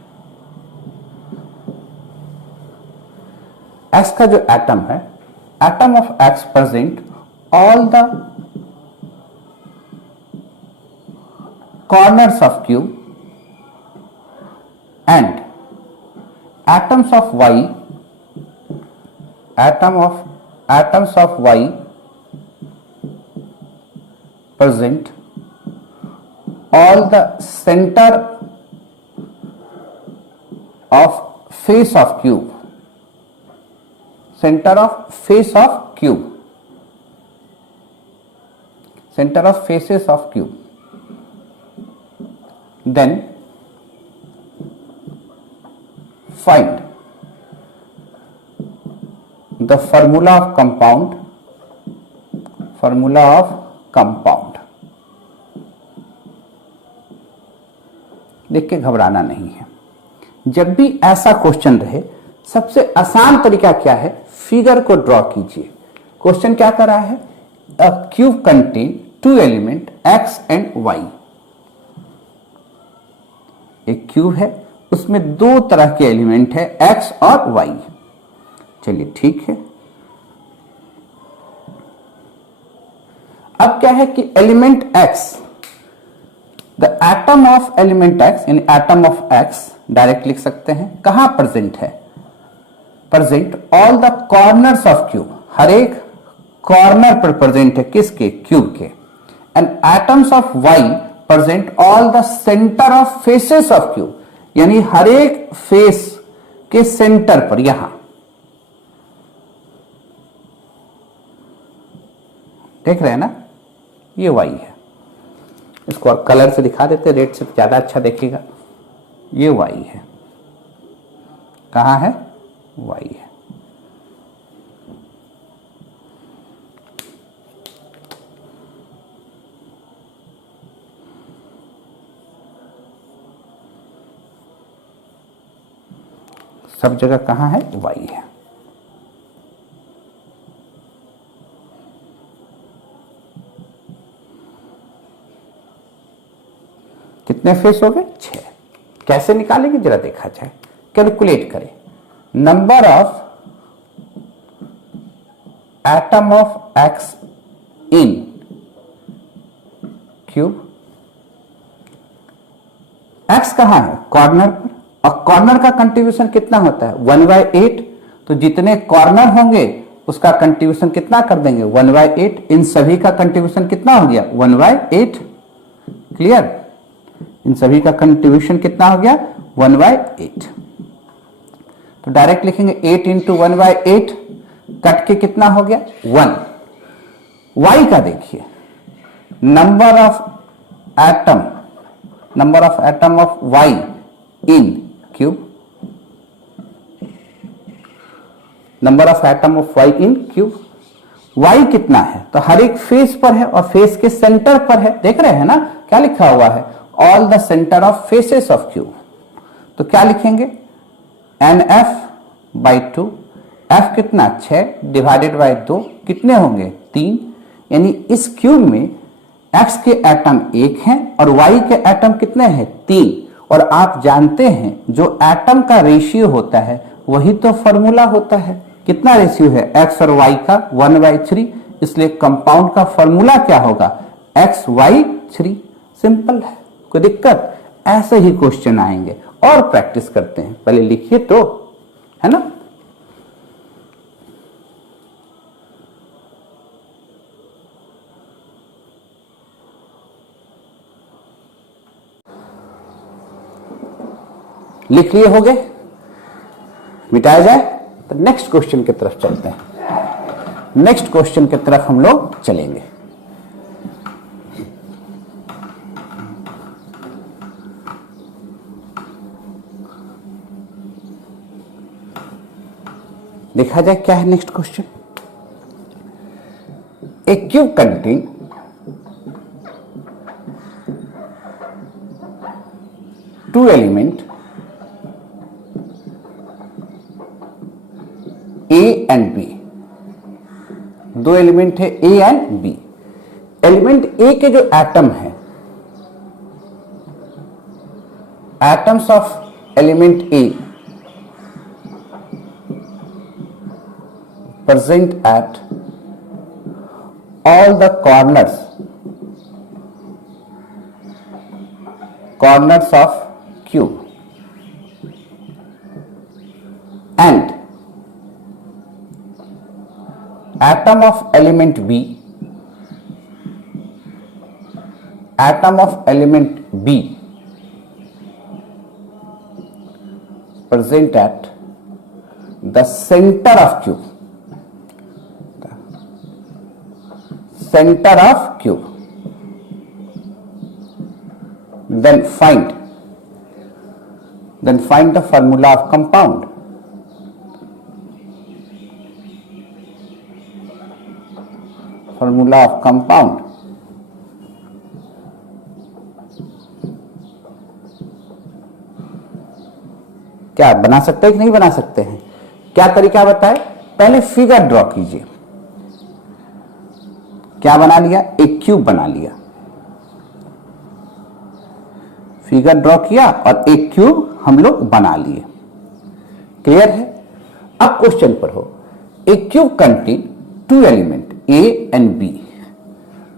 x का जो एटम है, atom of x present all the corners of cube and atoms of y present all the center of face of cube, center of face of cube, center of faces of cube, then find the formula of compound, देख के घबराना नहीं है। जब भी ऐसा क्वेश्चन रहे सबसे आसान तरीका क्या है, फिगर को ड्रॉ कीजिए। क्वेश्चन क्या कर रहा है, अ cube contain two element x and y। एक क्यूब है, उसमें दो तरह के एलिमेंट है x और y। चलिए ठीक है। अब क्या है कि element x, the atom of element x यानी एटम ऑफ x डायरेक्ट लिख सकते हैं, कहां प्रेजेंट है, present all the corners of cube, हर एक कॉर्नर पर प्रेजेंट है, किसके, क्यूब के। And atoms of y present all the centre of faces of cube, यानी हर एक फेस के सेंटर पर, यहां देख रहे हैं ना, ये y है। इसको और कलर से दिखा देते, रेड से ज्यादा अच्छा देखेगा। ये y है, कहां है, y है। सब जगह कहां है, y है। कितने फेस हो गए, 6। कैसे निकालेंगे जरा देखा जाए, कैलकुलेट करें। Number of atom of x in cube, x कहां है, कॉर्नर पर, और कॉर्नर का कंट्रीब्यूशन कितना होता है, 1/8। तो जितने कॉर्नर होंगे उसका कंट्रीब्यूशन कितना कर देंगे, 1/8। इन सभी का कंट्रीब्यूशन कितना हो गया, 1/8। क्लियर, इन सभी का कंट्रीब्यूशन कितना हो गया, 1/8। तो डायरेक्ट लिखेंगे 8 इंटू 1/8, कट के कितना हो गया, 1। y का देखिए, number of atom of y in cube, number of atom of y in cube. y कितना है, तो हर एक फेस पर है और फेस के सेंटर पर है, देख रहे हैं ना, क्या लिखा हुआ है, all the centre of faces of cube. तो क्या लिखेंगे, NF/2, f कितना, 6 डिवाइडेड बाय 2, कितने होंगे, 3। यानी इस क्यूब में x के एटम 1 हैं और y के एटम कितने हैं, 3। और आप जानते हैं जो एटम का रेशियो होता है वही तो फॉर्मूला होता है। कितना रेशियो है, x और y का, 1/3। इसलिए कंपाउंड का फॉर्मूला क्या होगा, XY3। सिंपल है, कोई दिक्कत, ऐसे ही क्वेश्चन आएंगे। और प्रैक्टिस करते हैं, पहले लिखिए तो, है ना। लिख लिए हो गए, मिटाया जाए। तो नेक्स्ट क्वेश्चन की तरफ चलते हैं। नेक्स्ट क्वेश्चन की तरफ हम लोग चलेंगे। देखा जाए क्या है next question. A cube contain two element A and B. दो एलिमेंट है A and B. Element A के जो एटम है, atoms of element A present at all the corners of cube, and atom of element B present at the center of cube, then find the formula of compound. क्या बना सकते हैं कि नहीं बना सकते हैं? क्या तरीका बताए? पहले फिगर ड्रॉ कीजिए। क्या बना लिया? एक क्यूब बना लिया, फिगर ड्रॉ किया और एक क्यूब हम लोग बना लिए। क्लियर है? अब क्वेश्चन पर हो। A cube contain two element A and B.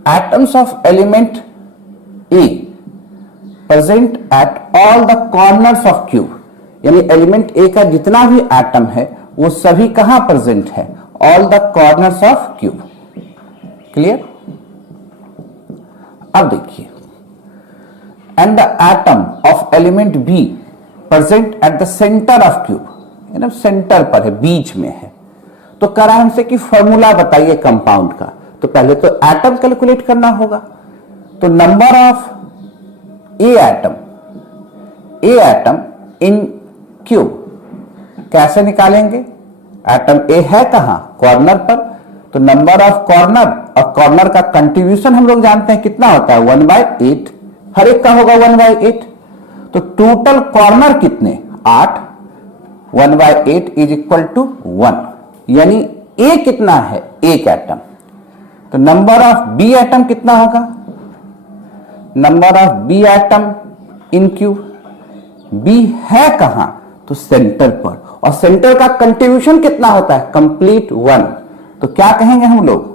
Atoms of element A present at all the corners of cube, यानी एलिमेंट ए का जितना भी एटम है वो सभी कहां प्रेजेंट है? All the corners of cube. Clear? अब देखिए, and the atom of element be present at the centre of cube, यानी सेंटर पर है, बीच में है। तो कह रहा है हमसे कि फॉर्मूला बताइए कंपाउंड का। तो पहले तो एटम कैलकुलेट करना होगा। तो number of A atom in cube कैसे निकालेंगे? एटम ए है कहां? कॉर्नर पर। तो नंबर ऑफ कॉर्नर, और कॉर्नर का कंट्रीब्यूशन हम लोग जानते हैं कितना होता है? 1/8। हर एक का होगा 1/8। तो टोटल कॉर्नर कितने? 8। 1/8 इज इक्वल टू 1, यानी ए कितना है? एक एटम। तो नंबर ऑफ बी एटम कितना होगा? Number of B atom in cube. B है कहां? तो सेंटर पर। और सेंटर का कंट्रीब्यूशन कितना होता है? कंप्लीट 1। तो क्या कहेंगे हम लोग?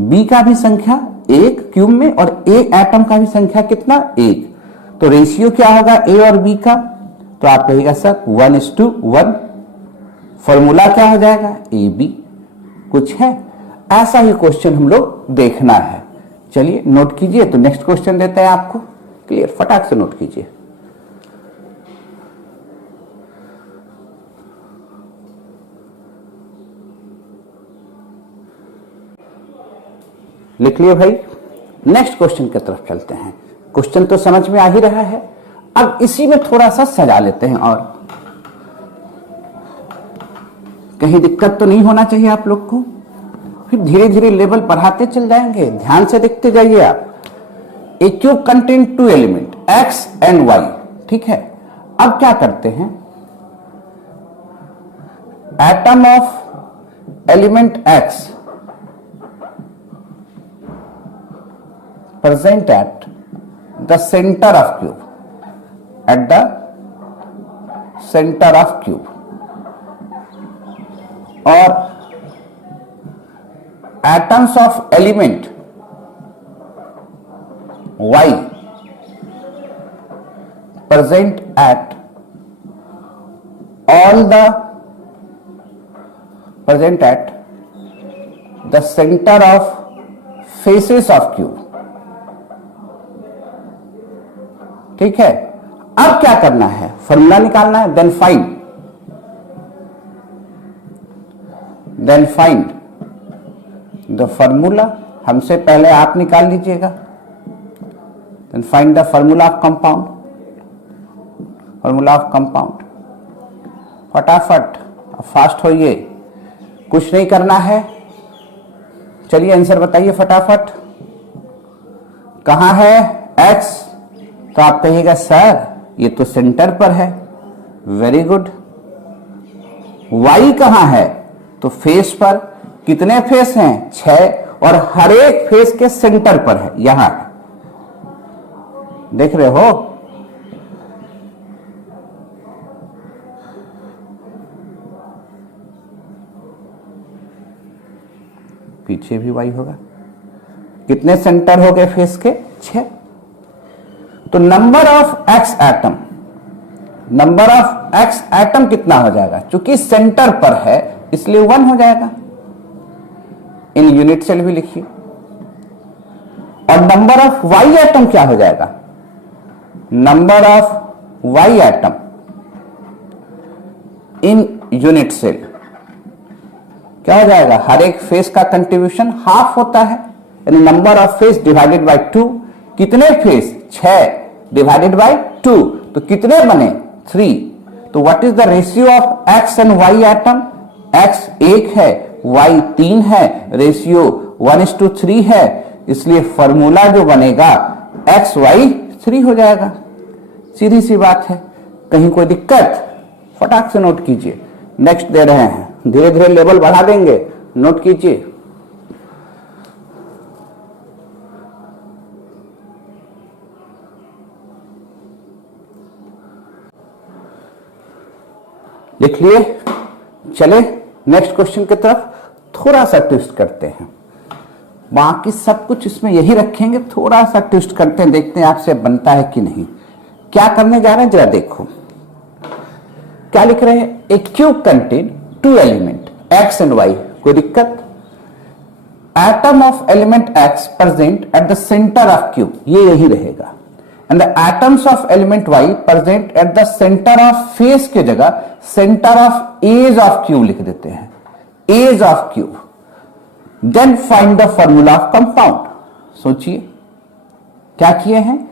बी का भी संख्या एक क्यूब में और ए एटम का भी संख्या कितना? एक। तो रेशियो क्या होगा ए और बी का? तो आप कहिएगा सर 1:1। फॉर्मूला क्या हो जाएगा? A B. कुछ है? ऐसा ही क्वेश्चन हम लोग देखना है। चलिए नोट कीजिए। तो नेक्स्ट क्वेश्चन देते हैं आपको। क्लियर? फटाक से नोट कीजिए। लिख लिए भाई? नेक्स्ट क्वेश्चन की तरफ चलते हैं। क्वेश्चन तो समझ में आ ही रहा है। अब इसी में थोड़ा सा सजा लेते हैं, और कहीं दिक्कत तो नहीं होना चाहिए आप लोग को। फिर धीरे धीरे लेवल बढ़ाते चल जाएंगे। ध्यान से देखते जाइए आप। A cube contain two element X and Y. ठीक है? अब क्या करते हैं? Atom of element X present at the center of cube, at the center of cube, और atoms of element y present at the center of faces of cube, ठीक है, अब क्या करना है, फॉर्मूला निकालना है। देन फाइंड द फॉर्मूला, हमसे पहले आप निकाल लीजिएगा। Then find the formula of compound, formula of compound. फटाफट फास्ट होइए, कुछ नहीं करना है। चलिए आंसर बताइए फटाफट। कहां है x? तो आप कहिएगा सर ये तो सेंटर पर है। Very good. y कहां है? तो फेस पर। कितने फेस हैं? 6, और हर एक फेस के सेंटर पर है, यहां है। देख रहे हो? पीछे भी y होगा। कितने सेंटर हो गए फेस के? 6। तो number of x atom, number of x atom कितना हो जाएगा? चूंकि सेंटर पर है इसलिए 1 हो जाएगा। इन यूनिट सेल भी लिखिए। और नंबर ऑफ y एटम क्या हो जाएगा? Number of y atom in unit cell क्या हो जाएगा? हर एक फेस का कंट्रीब्यूशन हाफ होता है, यानी number of face divided by 2। कितने फेस? 6 डिवाइडेड बाय 2, तो कितने बने? 3। तो what is the ratio of x and y atom? x 1 है, y 3 है, रेशियो 1:3 है, इसलिए फॉर्मूला जो बनेगा XY 3 हो जाएगा। सीधी सी बात है, कहीं कोई दिक्कत? फटाक से नोट कीजिए। नेक्स्ट दे रहे हैं, धीरे धीरे लेवल बढ़ा देंगे, नोट कीजिए। लिख लिए? चले नेक्स्ट क्वेश्चन की तरफ। थोड़ा सा ट्विस्ट करते हैं, बाकी सब कुछ इसमें यही रखेंगे, थोड़ा सा ट्विस्ट करते हैं, देखते हैं आपसे बनता है कि नहीं। क्या करने जा रहे हैं जरा देखो। क्या लिख रहे हैं? A cube contain 2 element x and y। कोई दिक्कत? Atom of element x present at the centre of cube, ये यही रहेगा। And the atoms of element y present at the centre of face के जगह centre of edge of cube लिख देते हैं, edge of cube. Then find the formula of compound. सोचिए क्या किए हैं?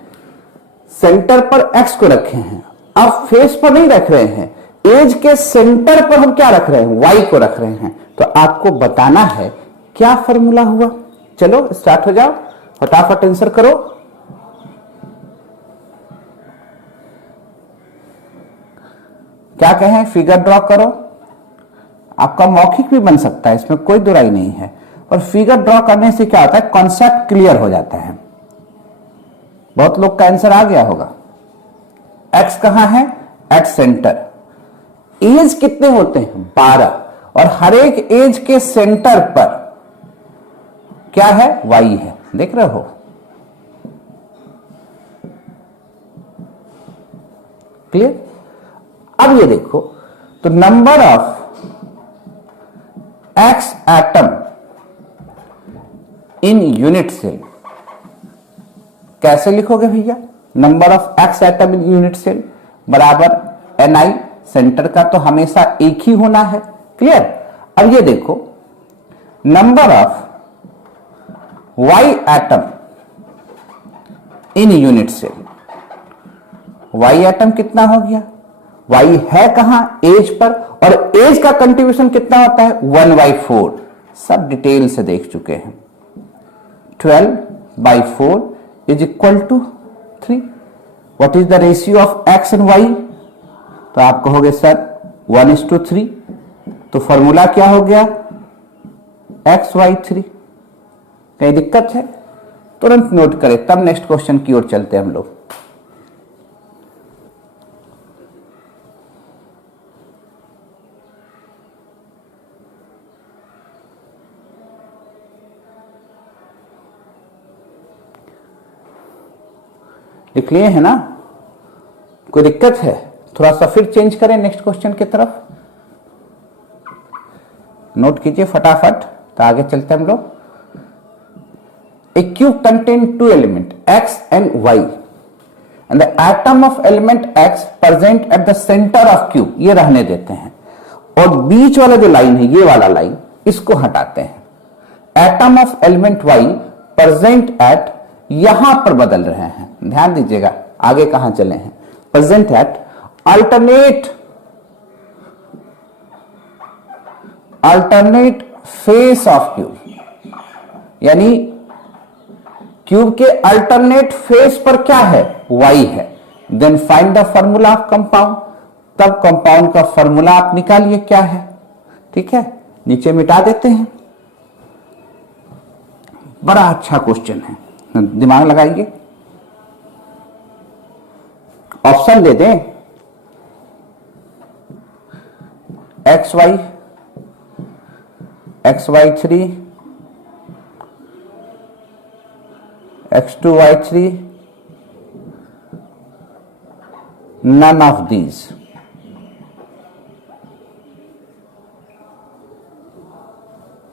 सेंटर पर x को रखे हैं, अब फेस पर नहीं रख रहे हैं, एज के सेंटर पर हम क्या रख रहे हैं? y को रख रहे हैं। तो आपको बताना है क्या फॉर्मूला हुआ। चलो स्टार्ट हो जाओ, फटाफट आंसर करो। क्या कहें? फिगर ड्रॉ करो। आपका मौखिक भी बन सकता है, इसमें कोई दुराई नहीं है, पर फिगर ड्रॉ करने से क्या होता है? कॉन्सेप्ट क्लियर हो जाता है। बहुत लोग का आंसर आ गया होगा। x कहां है? At centre. एज कितने होते हैं? 12, और हर एक एज के सेंटर पर क्या है? y है। देख रहे हो? क्लियर? अब ये देखो, तो number of x atom in unit cell कैसे लिखोगे भैया? Number of x atom in unit cell बराबर ni, सेंटर का तो हमेशा एक ही होना है। क्लियर? अब ये देखो, number of y atom in unit cell, y atom कितना हो गया? y है कहां? एज पर, और एज का कंट्रीब्यूशन कितना होता है? 1/4। सब डिटेल से देख चुके हैं। 12/4 is equal to 3। What is the ratio of x and y? तो आप कहोगे सर 1:3, तो फॉर्मूला क्या हो गया? XY3। कहीं दिक्कत है? तुरंत नोट करें, तब नेक्स्ट क्वेश्चन की ओर चलते हैं हम लोग। लिख लिए है ना? कोई दिक्कत है? थोड़ा सा फिर चेंज करें नेक्स्ट क्वेश्चन की तरफ। नोट कीजिए फटाफट, तो आगे चलते हैं हम लोग। A cube contain 2 element x and y and the atom of element x present at the centre of cube, ये रहने देते हैं, और बीच वाला जो लाइन है, ये वाला लाइन, इसको हटाते हैं। Atom of element y present eight, यहां पर बदल रहे हैं, ध्यान दीजिएगा आगे कहां चले हैं, present at alternate face of cube, यानी क्यूब के अल्टरनेट फेस पर क्या है, y है। Then find the formula of compound, तब कंपाउंड का फॉर्मूला आप निकालिए क्या है, ठीक है, नीचे मिटा देते हैं। बड़ा अच्छा क्वेश्चन है, दिमाग लगाइए। ऑप्शन दे दें, XY, XY3, X2Y3, none of these।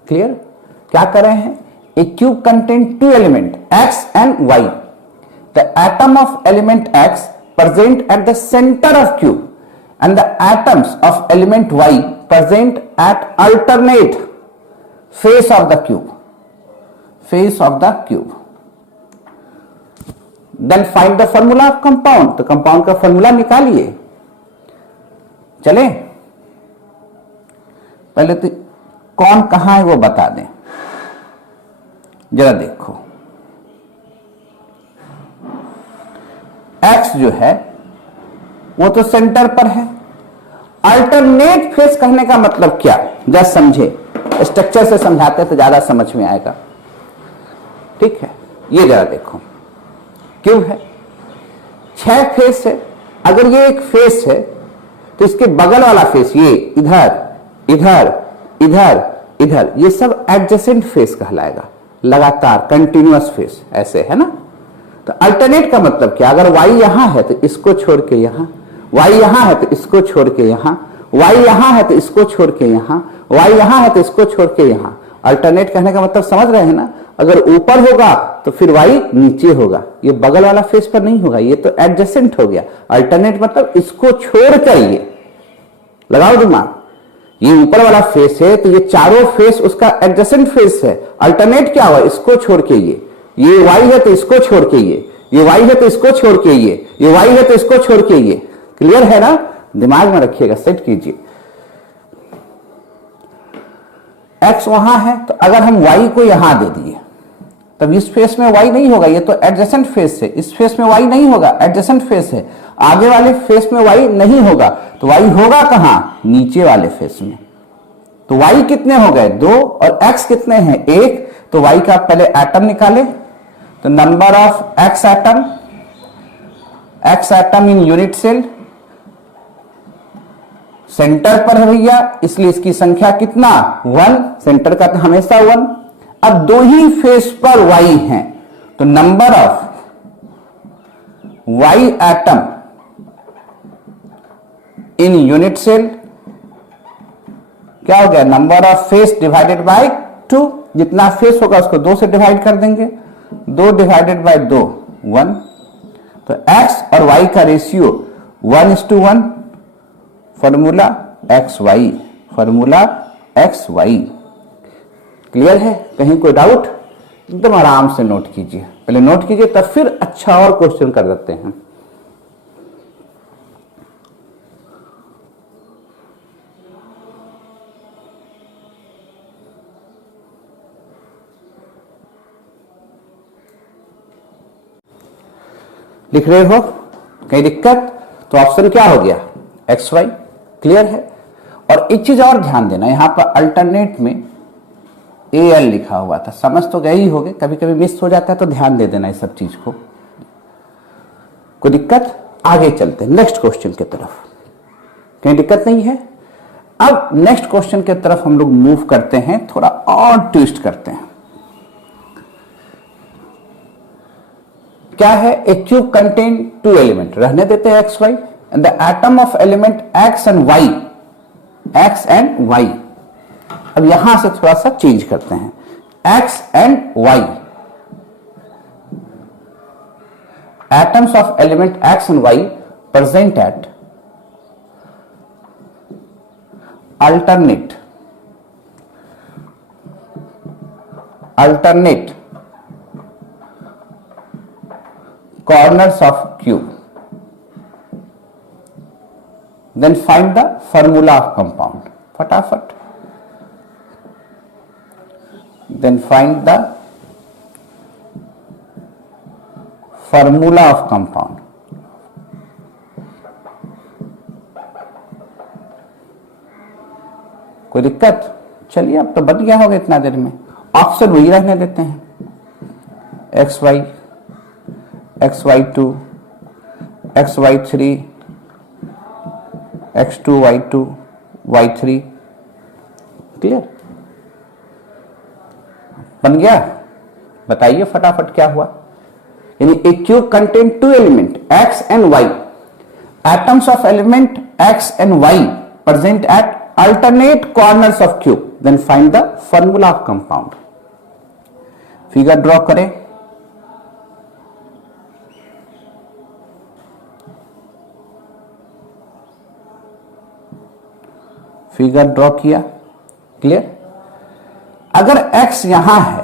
Clear? क्या कर रहे हैं, a cube contain two element x and y, the atom of element x present at the center of cube and the atoms of element y present at alternate face of the cube, then find the formula of compound, तो कंपाउंड का फॉर्मूला निकालिए। चले पहले तो कौन कहां है वो बता दें, जरा देखो। x जो है वो तो सेंटर पर है। अल्टरनेट फेस कहने का मतलब क्या, जरा समझे, स्ट्रक्चर से समझाते तो ज्यादा समझ में आएगा, ठीक है। ये जरा देखो, क्यों है 6 फेस है, अगर ये एक फेस है तो इसके बगल वाला फेस, ये इधर इधर इधर इधर, ये सब एडजेसेंट फेस कहलाएगा, लगातार कंटिन्यूअस फेस, ऐसे है ना। तो अल्टरनेट का मतलब क्या, अगर y यहां है तो इसको छोड़ के यहां, y यहां है तो इसको छोड़ के यहां, y यहां है तो इसको छोड़ के यहां, y यहां है तो इसको छोड़ के यहां। अल्टरनेट कहने का मतलब समझ रहे हैं ना, अगर ऊपर होगा तो फिर y नीचे होगा, ये बगल वाला फेस पर नहीं होगा, ये तो एडजेसेंट हो गया। अल्टरनेट मतलब इसको छोड़कर, ये लगाओ दिमाग, ये ऊपर वाला फेस है तो ये चारों फेस उसका एडजेसेंट फेस है। अल्टरनेट क्या हुआ, इसको छोड़ के ये y है तो इसको छोड़ के ये y है तो इसको छोड़ के ये y है तो इसको छोड़ के ये। क्लियर है ना, दिमाग में रखिएगा, सेट कीजिए। x वहां है तो अगर हम y को यहां दे दिए तब इस फेस में y नहीं होगा, ये तो एडजेसेंट फेस है, इस फेस में y नहीं होगा, एडजेसेंट फेस है। आगे वाले फेस में y नहीं होगा तो y होगा कहां, नीचे वाले फेस में। तो y कितने हो गए 2 और x कितने हैं 1, तो y का पहले एटम निकाले, तो number of x atom in unit cell, centre पर है भैया, इसलिए इसकी संख्या कितना 1, सेंटर का तो हमेशा 1। अब 2 ही फेस पर y हैं, तो number of y atom in unit cell क्या हो गया, number of face divided by 2, जितना फेस होगा उसको 2 से डिवाइड कर देंगे, 2 डिवाइडेड बाय 2 1, तो x और y का ratio 1:1, formula xy, formula xy। Clear है, कहीं कोई डाउट, एकदम आराम से नोट कीजिए, पहले नोट कीजिए तब फिर अच्छा और क्वेश्चन कर देते हैं। लिख रहे हो, कहीं दिक्कत, तो ऑप्शन क्या हो गया XY। क्लियर है। और एक चीज और ध्यान देना, यहां पर अल्टरनेट में AL लिखा हुआ था, समझ तो गए ही होंगे, कभी कभी मिस हो जाता है तो ध्यान दे देना इस सब चीज को। कोई दिक्कत, आगे चलते हैं नेक्स्ट क्वेश्चन की तरफ, कहीं दिक्कत नहीं है। अब नेक्स्ट क्वेश्चन की तरफ हम लोग मूव करते हैं, थोड़ा और ट्विस्ट करते हैं। क्या है, ए क्यूब कंटेन 2 एलिमेंट, रहने देते हैं XY, and the atom of element X and Y। अब यहां से थोड़ा सा चेंज करते हैं, X and Y। atoms of element X and Y present at alternate corners of cube, then find the formula of compound. फटाफट, then find the formula of compound. कोई दिक्कत? चलिए अब तो बन गया होगा इतना देर में। ऑप्शन वही रहने देते हैं, XY, XY2, XY3, X2, Y2, Y3। Clear? बन गया? बताइए फटाफट क्या हुआ। यानी a cube contain two element X and Y, atoms of element X and Y present at alternate corners of cube, then find the formula of compound. Figure draw करें। फिगर ड्रॉ किया, क्लियर? अगर x यहां है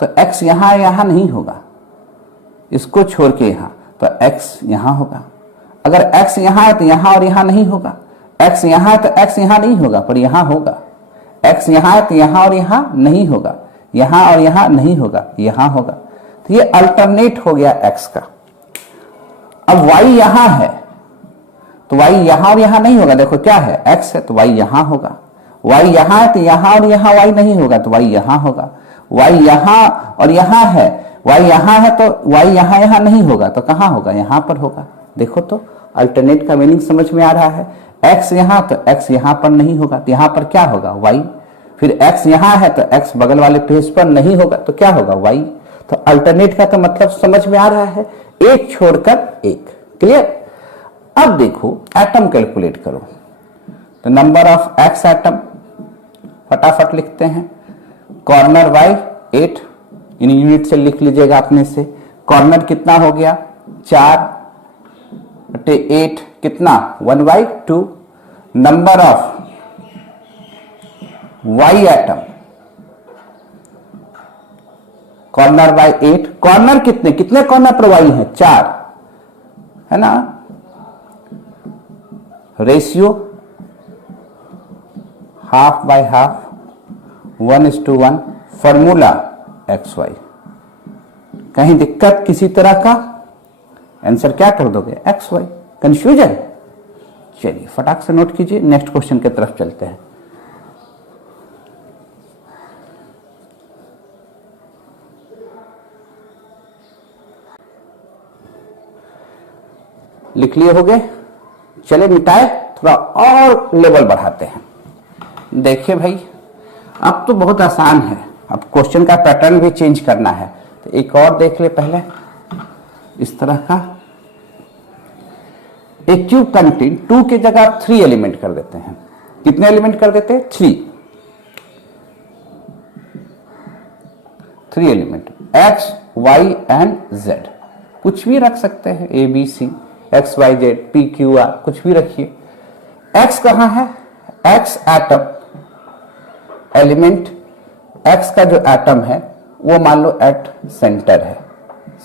तो x यहां नहीं होगा, इसको छोड़ के यहां, तो x यहां होगा। अगर x यहां है तो यहां और यहां नहीं होगा, x यहां है तो x यहां नहीं होगा पर यहां होगा। x यहां है तो यहां और यहां नहीं होगा, यहां और यहां नहीं होगा, यहां होगा। तो ये अल्टरनेट हो गया x का। अब y यहां है तो y यहां और यहां नहीं होगा, देखो क्या है, x है तो y यहां होगा। y यहां है तो यहां और यहां y नहीं होगा, तो y यहां होगा। y यहां और यहां है, y यहां है तो y यहां नहीं होगा, तो कहां होगा, यहां पर होगा। देखो तो अल्टरनेट का मीनिंग समझ में आ रहा है। x यहां तो x यहां पर नहीं होगा, तो यहां पर क्या होगा, y। फिर x यहां है तो x बगल वाले पेज पर नहीं होगा, तो क्या होगा, y। तो अल्टरनेट का तो मतलब समझ में आ रहा है, एक छोड़कर एक। क्लियर? अब देखो एटम कैलकुलेट करो। तो नंबर ऑफ x एटम फटाफट लिखते हैं। कॉर्नर y 8, इन यूनिट से लिख लीजिएगा अपने से। कॉर्नर कितना हो गया, 4/8 कितना, 1/2। Number of y atom, corner y 8, corner कितने कॉर्नर पर y है, 4 है ना। Ratio half by half, 1:1। Formula XY। कहीं दिक्कत किसी तरह का, आंसर क्या कर दोगे, XY। कंफ्यूजन? चलिए फटाक से नोट कीजिए, नेक्स्ट क्वेश्चन की तरफ चलते हैं। लिख लिए होगे? चले मिटाए, थोड़ा और लेवल बढ़ाते हैं। देखिए भाई, अब तो बहुत आसान है, अब क्वेश्चन का पैटर्न भी चेंज करना है। तो एक और देख ले पहले, इस तरह का। एक क्यूब कंटेन 2 की जगह 3 एलिमेंट कर देते हैं। कितने एलिमेंट कर देते हैं, 3 element, x, y and z। कुछ भी रख सकते हैं, a b c, x y z, p q r, कुछ भी रखिए। x कहां है, x एटम, एलिमेंट x का जो एटम है वो मान लो एट सेंटर है,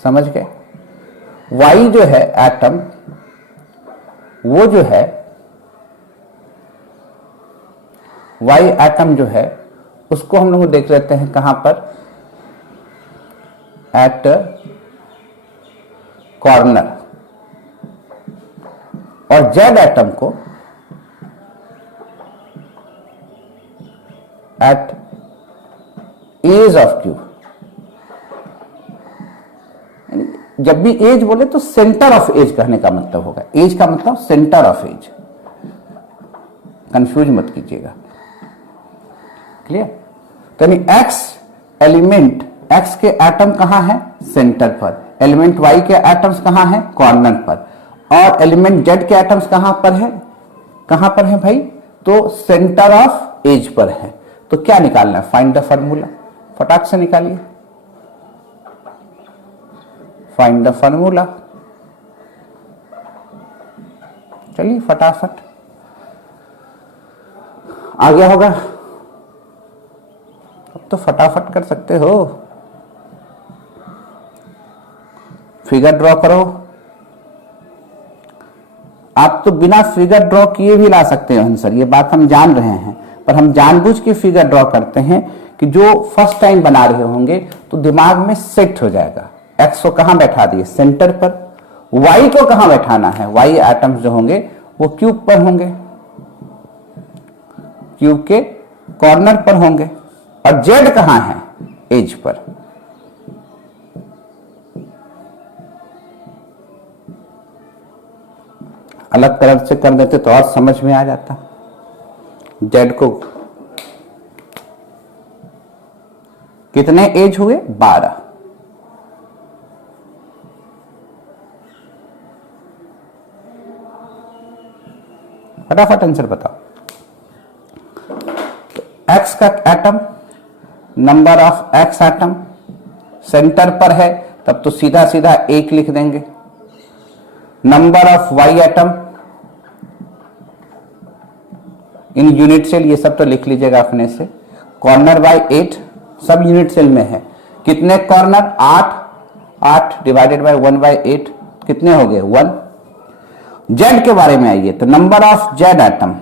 समझ गए। y जो है एटम, वो जो है y एटम जो है उसको हम लोग देख लेते हैं कहां पर, एट कॉर्नर। और z एटम को एट एज ऑफ क्यूब। जब भी एज बोले तो सेंटर ऑफ एज कहने का मतलब होगा, एज का मतलब सेंटर ऑफ एज, कंफ्यूज मत कीजिएगा। क्लियर? तो यानी x एलिमेंट, x के एटम कहां है, सेंटर पर। एलिमेंट y के एटम्स कहां है, कॉर्नर पर। और एलिमेंट z के एटम्स कहां पर है भाई, तो सेंटर ऑफ एज पर है। तो क्या निकालना है, फाइंड द फार्मूला। फटाक से निकालिए, फाइंड द फार्मूला। चलिए फटाफट आ गया होगा, अब तो फटाफट कर सकते हो। फिगर ड्रॉ करो। आप तो बिना फिगर ड्रॉ किए भी ला सकते हो आंसर, ये बात हम जान रहे हैं, पर हम जानबूझ के फिगर ड्रॉ करते हैं कि जो फर्स्ट टाइम बना रहे होंगे तो दिमाग में सेट हो जाएगा। एक्स को कहां बैठा दिए, सेंटर पर। वाई को कहां बैठाना है, वाई एटम्स जो होंगे वो क्यूब पर होंगे, क्यूब के कॉर्नर पर होंगे। और जेड कहां है, एज पर। अलग तरह से कर देते तो और समझ में आ जाता। जेड को कितने एज हुए, 12। फटाफट आंसर बताओ। एक्स का atom, number of X atom centre पर है, तब तो सीधा सीधा 1 लिख देंगे। Number of Y atom in unit cell, ये सब तो लिख लीजिएगा अपने से। कॉर्नर बाय 8, सब यूनिट सेल में है। कितने कॉर्नर, 8, 8 डिवाइडेड बाय 1/8 कितने हो गए, 1। जेड के बारे में आइए, तो number of Z atom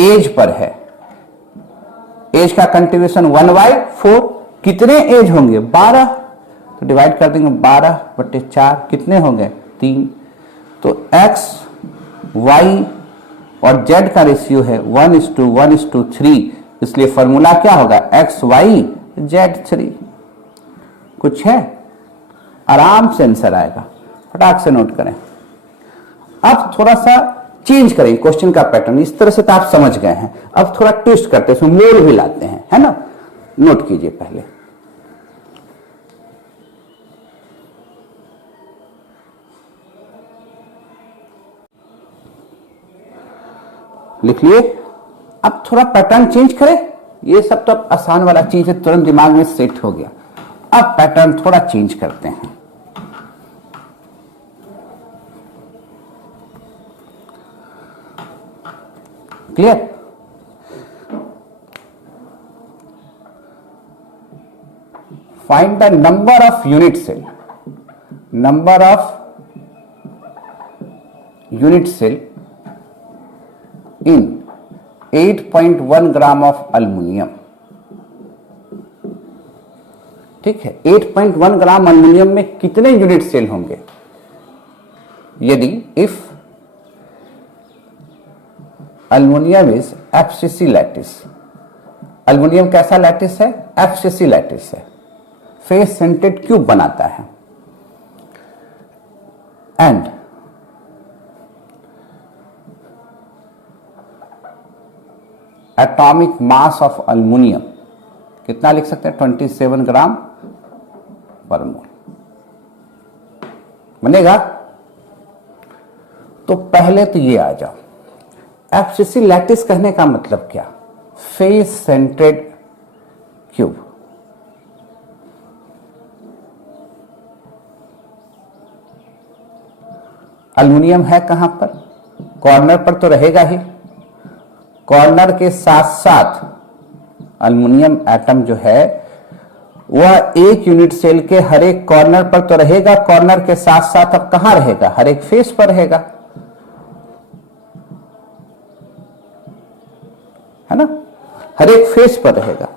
edge पर है, एज का कंट्रीब्यूशन 1/4। कितने एज होंगे, 12, तो डिवाइड कर देंगे 12/4 कितने हो गए, 3। तो एक्स वाई और जेड का रेशियो है 1:1:3, इसलिए फॉर्मूला क्या होगा, एक्स वाई जेड 3। कुछ है, आराम से आंसर आएगा, फटाक से नोट करें। अब थोड़ा सा चेंज करें क्वेश्चन का पैटर्न, इस तरह से तो आप समझ गए हैं, अब थोड़ा ट्विस्ट करते हैं, इसमें मोड़ भी लाते हैं, है ना। नोट कीजिए, पहले लिख लिए। अब थोड़ा पैटर्न चेंज करें, ये सब तो आसान वाला चीज है, तुरंत दिमाग में सेट हो गया। अब पैटर्न थोड़ा चेंज करते हैं। Clear. Find the number of unit cell, number of unit cell in 8.1 gram of aluminium. ठीक है, 8.1 ग्राम अल्युमिनियम में कितने यूनिट सेल होंगे, यदि if aluminium is FCC lattice. Aluminium कैसा लैटिस है, एफसीसी लैटिस है, फेस सेंटेड क्यूब बनाता है। And atomic mass of aluminium कितना लिख सकते हैं, 27 ग्राम पर मोल बनेगा। तो पहले तो ये आ जाओ, एफसीसी लैटिस कहने का मतलब क्या, फेस सेंट्रेड क्यूब। अल्युमिनियम है कहां पर, कॉर्नर पर तो रहेगा ही, कॉर्नर के साथ साथ अल्युमिनियम एटम जो है वह एक यूनिट सेल के हर एक कॉर्नर पर तो रहेगा, कॉर्नर के साथ साथ अब कहां रहेगा, हर एक फेस पर रहेगा, है ना, हर एक फेस पर रहेगा।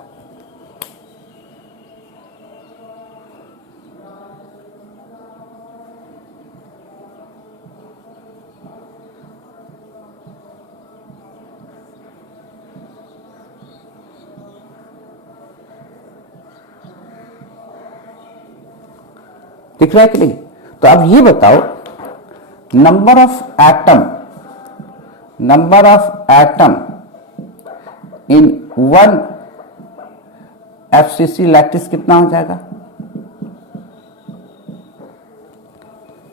दिख रहा है कि नहीं। तो अब ये बताओ, number of atom in 1 FCC lattice कितना हो जाएगा,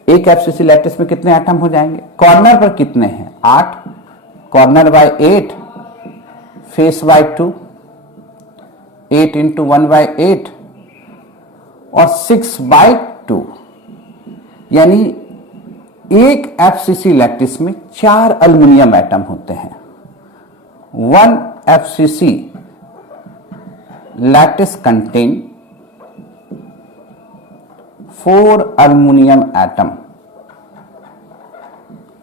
एक एफसीसी लैटिस में कितने एटम हो जाएंगे, कॉर्नर पर कितने हैं, 8, corner by 8, face by 2, 8 into 1/8 और 6/2, यानी एक एफसीसी लैटिस में 4 अल्युमिनियम एटम होते हैं। 1 FCC lattice contain 4 aluminium atom.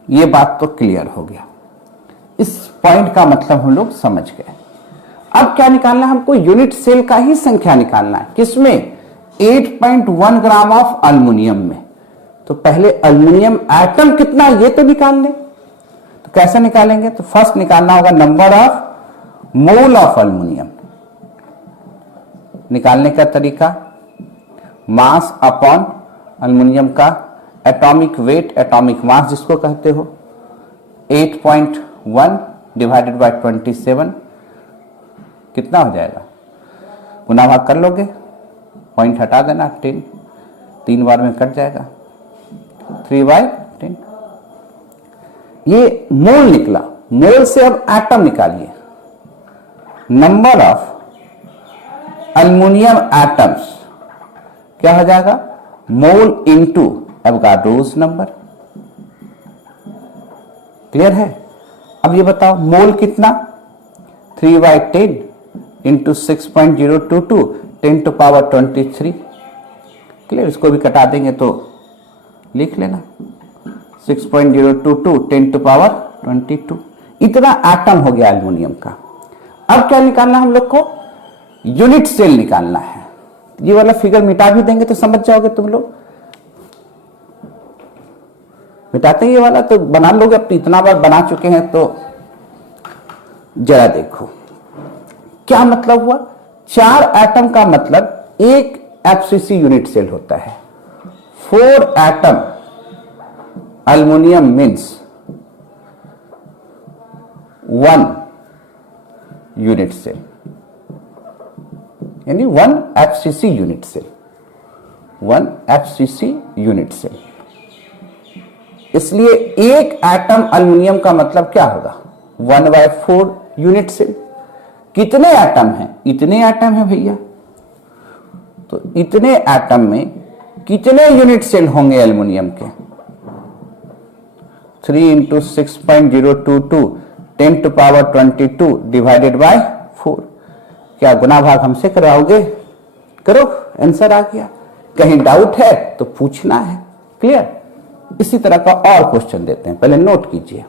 ये बात तो क्लियर हो गया, इस पॉइंट का मतलब हम लोग समझ गए। अब क्या निकालना है हमको? यूनिट सेल का ही संख्या निकालना है। किसमें? 8.1 ग्राम ऑफ अल्युमिनियम में। तो पहले अल्युमिनियम एटम कितना ये तो निकाल लें। तो कैसे निकालेंगे? तो फर्स्ट निकालना होगा number of mole of aluminium. निकालने का तरीका मास अपॉन अल्युमिनियम का एटॉमिक वेट, एटॉमिक मास जिसको कहते हो, 8.1 डिवाइडेड बाय 27 कितना हो जाएगा? गुना भाग कर लोगे, पॉइंट हटा देना, 10 3 बार में कट जाएगा, 3/10। ये मोल निकला। मोल से अब एटम निकालिए। नंबर ऑफ अल्युमिनियम एटम्स क्या हो जाएगा? मोल इंटू एवोगाड्रोस नंबर। क्लियर है? अब ये बताओ मोल कितना? 3/10 इंटू 6.022 10 टू पावर 23। क्लियर? इसको भी कटा देंगे तो लिख लेना 6.022 10 टू पावर 22। इतना एटम हो गया एल्युमिनियम का। अब क्या निकालना हम लोग को? यूनिट सेल निकालना है। ये वाला फिगर मिटा भी देंगे तो समझ जाओगे तुम लोग। मिटाते हैं ये वाला तो बना लोगे, अब इतना बार बना चुके हैं तो जरा देखो क्या मतलब हुआ। 4 एटम का मतलब एक एफसीसी यूनिट सेल होता है। 4 atom aluminium means 1 unit cell, यानी 1 FCC unit cell, 1 FCC unit cell. इसलिए एक एटम अल्युमिनियम का मतलब क्या होगा? 1/4 यूनिट सेल। कितने एटम हैं? इतने एटम हैं भैया। तो इतने एटम में कितने यूनिट सेल होंगे एल्युमिनियम के? 3 into 6.022 10 to power 22 divided by 4। क्या गुना भाग हमसे कराओगे? करो, आंसर आ गया। कहीं डाउट है तो पूछना है। क्लियर? इसी तरह का और क्वेश्चन देते हैं, पहले नोट कीजिए।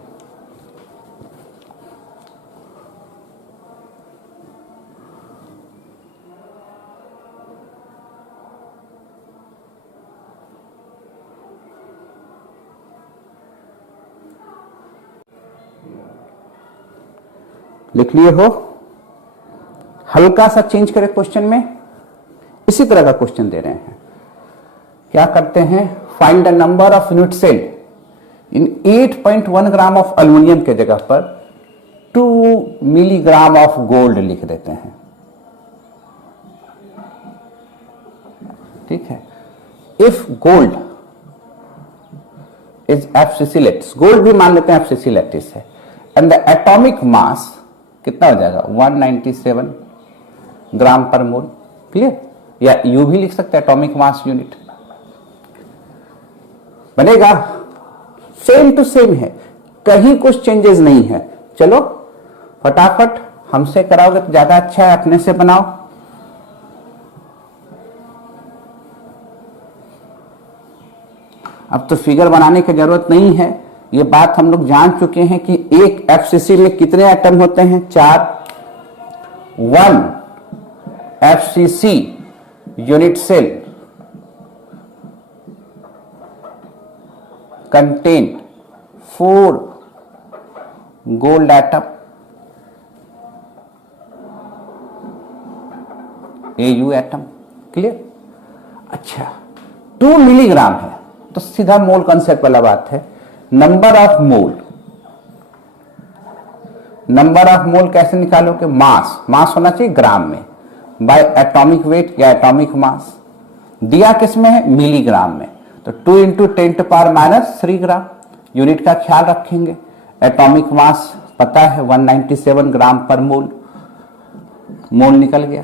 लिख लिए हो? हल्का सा चेंज करें क्वेश्चन में। इसी तरह का क्वेश्चन दे रहे हैं। क्या करते हैं? Find the number of unit cell in 8.1 gram of aluminium के जगह पर 2 मिलीग्राम ऑफ गोल्ड लिख देते हैं। ठीक है? If gold is FCC lattice, gold भी मान लेते हैं एफसीसी लैटिस है, एंड द एटॉमिक मास कितना हो जाएगा? 197 ग्राम पर मोल। क्लियर? या यू भी लिख सकते हैं एटॉमिक मास यूनिट। बनेगा? सेम टू सेम है, कहीं कुछ चेंजेस नहीं है। चलो फटाफट, हमसे कराओगे तो ज्यादा अच्छा है, अपने से बनाओ। अब तो फिगर बनाने की जरूरत नहीं है, ये बात हम लोग जान चुके हैं कि एक एफसीसी में कितने एटम होते हैं? 4। 1 FCC unit cell contain 4 gold atom, AU atom. Clear? अच्छा, 2 मिलीग्राम है तो सीधा मोल कंसेप्ट वाला बात है। Number of mole, number of mole कैसे निकालोगे? मास, मास होना चाहिए ग्राम में, बाय एटॉमिक वेट या एटॉमिक मास। दिया किसमें है? मिलीग्राम में। तो 2 into 10 to power -3 gram. Unit का ख्याल रखेंगे। एटॉमिक मास पता है 197 ग्राम पर मोल। मोल निकल गया।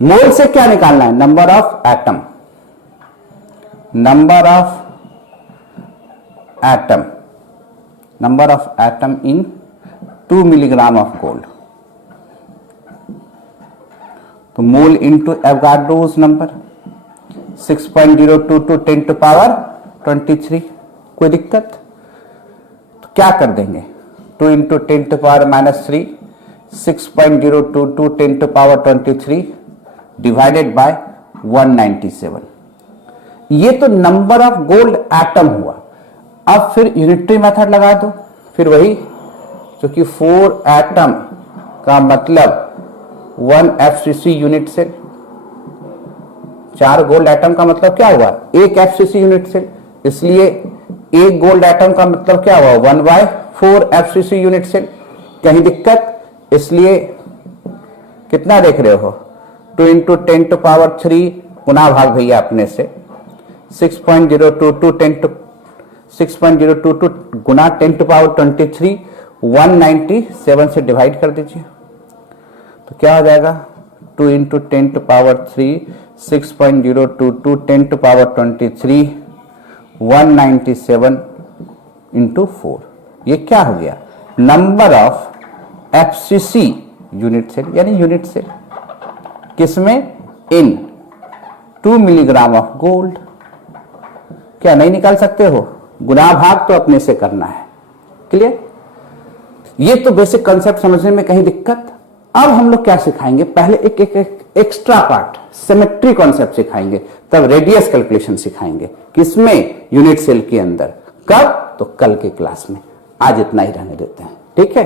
मोल से क्या निकालना है? Number of atom. Number of atom, number of atom in 2 milligram of gold, तो mole into Avogadro's number 6.022 10 to power 23। कोई दिक्कत? तो क्या कर देंगे, 2 into 10 to power -3 6.022 10 to power 23 divided by 197। ये तो नंबर ऑफ गोल्ड एटम हुआ। अब फिर यूनिटरी मेथड लगा दो, फिर वही, क्योंकि 4 एटम का मतलब 1 FCC unit cell, 4 gold atom का मतलब क्या हुआ, 1 FCC यूनिट सेल, इसलिए 1 गोल्ड एटम का मतलब क्या हुआ, 1/4 FCC यूनिट सेल। कहीं दिक्कत? इसलिए कितना देख रहे हो, 2 इंटू 10 टू पावर 3 गुना भाग भैया अपने से 6.022 गुना 10 टू पावर 23 197 से डिवाइड कर दीजिए, तो क्या हो जाएगा, 2 into 10 to power 3 6.022 10 to power 23 197 into 4। ये क्या हो गया, number of FCC unit cell, यानी यूनिट सेल किसमें, इन 2 मिलीग्राम ऑफ गोल्ड। क्या नहीं निकाल सकते हो, गुना भाग तो अपने से करना है। क्लियर? ये तो बेसिक कंसेप्ट समझने में कहीं दिक्कत? अब हम लोग क्या सिखाएंगे, पहले एक एक्स्ट्रा पार्ट सिमेट्री कॉन्सेप्ट सिखाएंगे, तब रेडियस कैलकुलेशन सिखाएंगे, किसमें, यूनिट सेल के अंदर। कब? तो कल के क्लास में। आज इतना ही रहने देते हैं, ठीक है।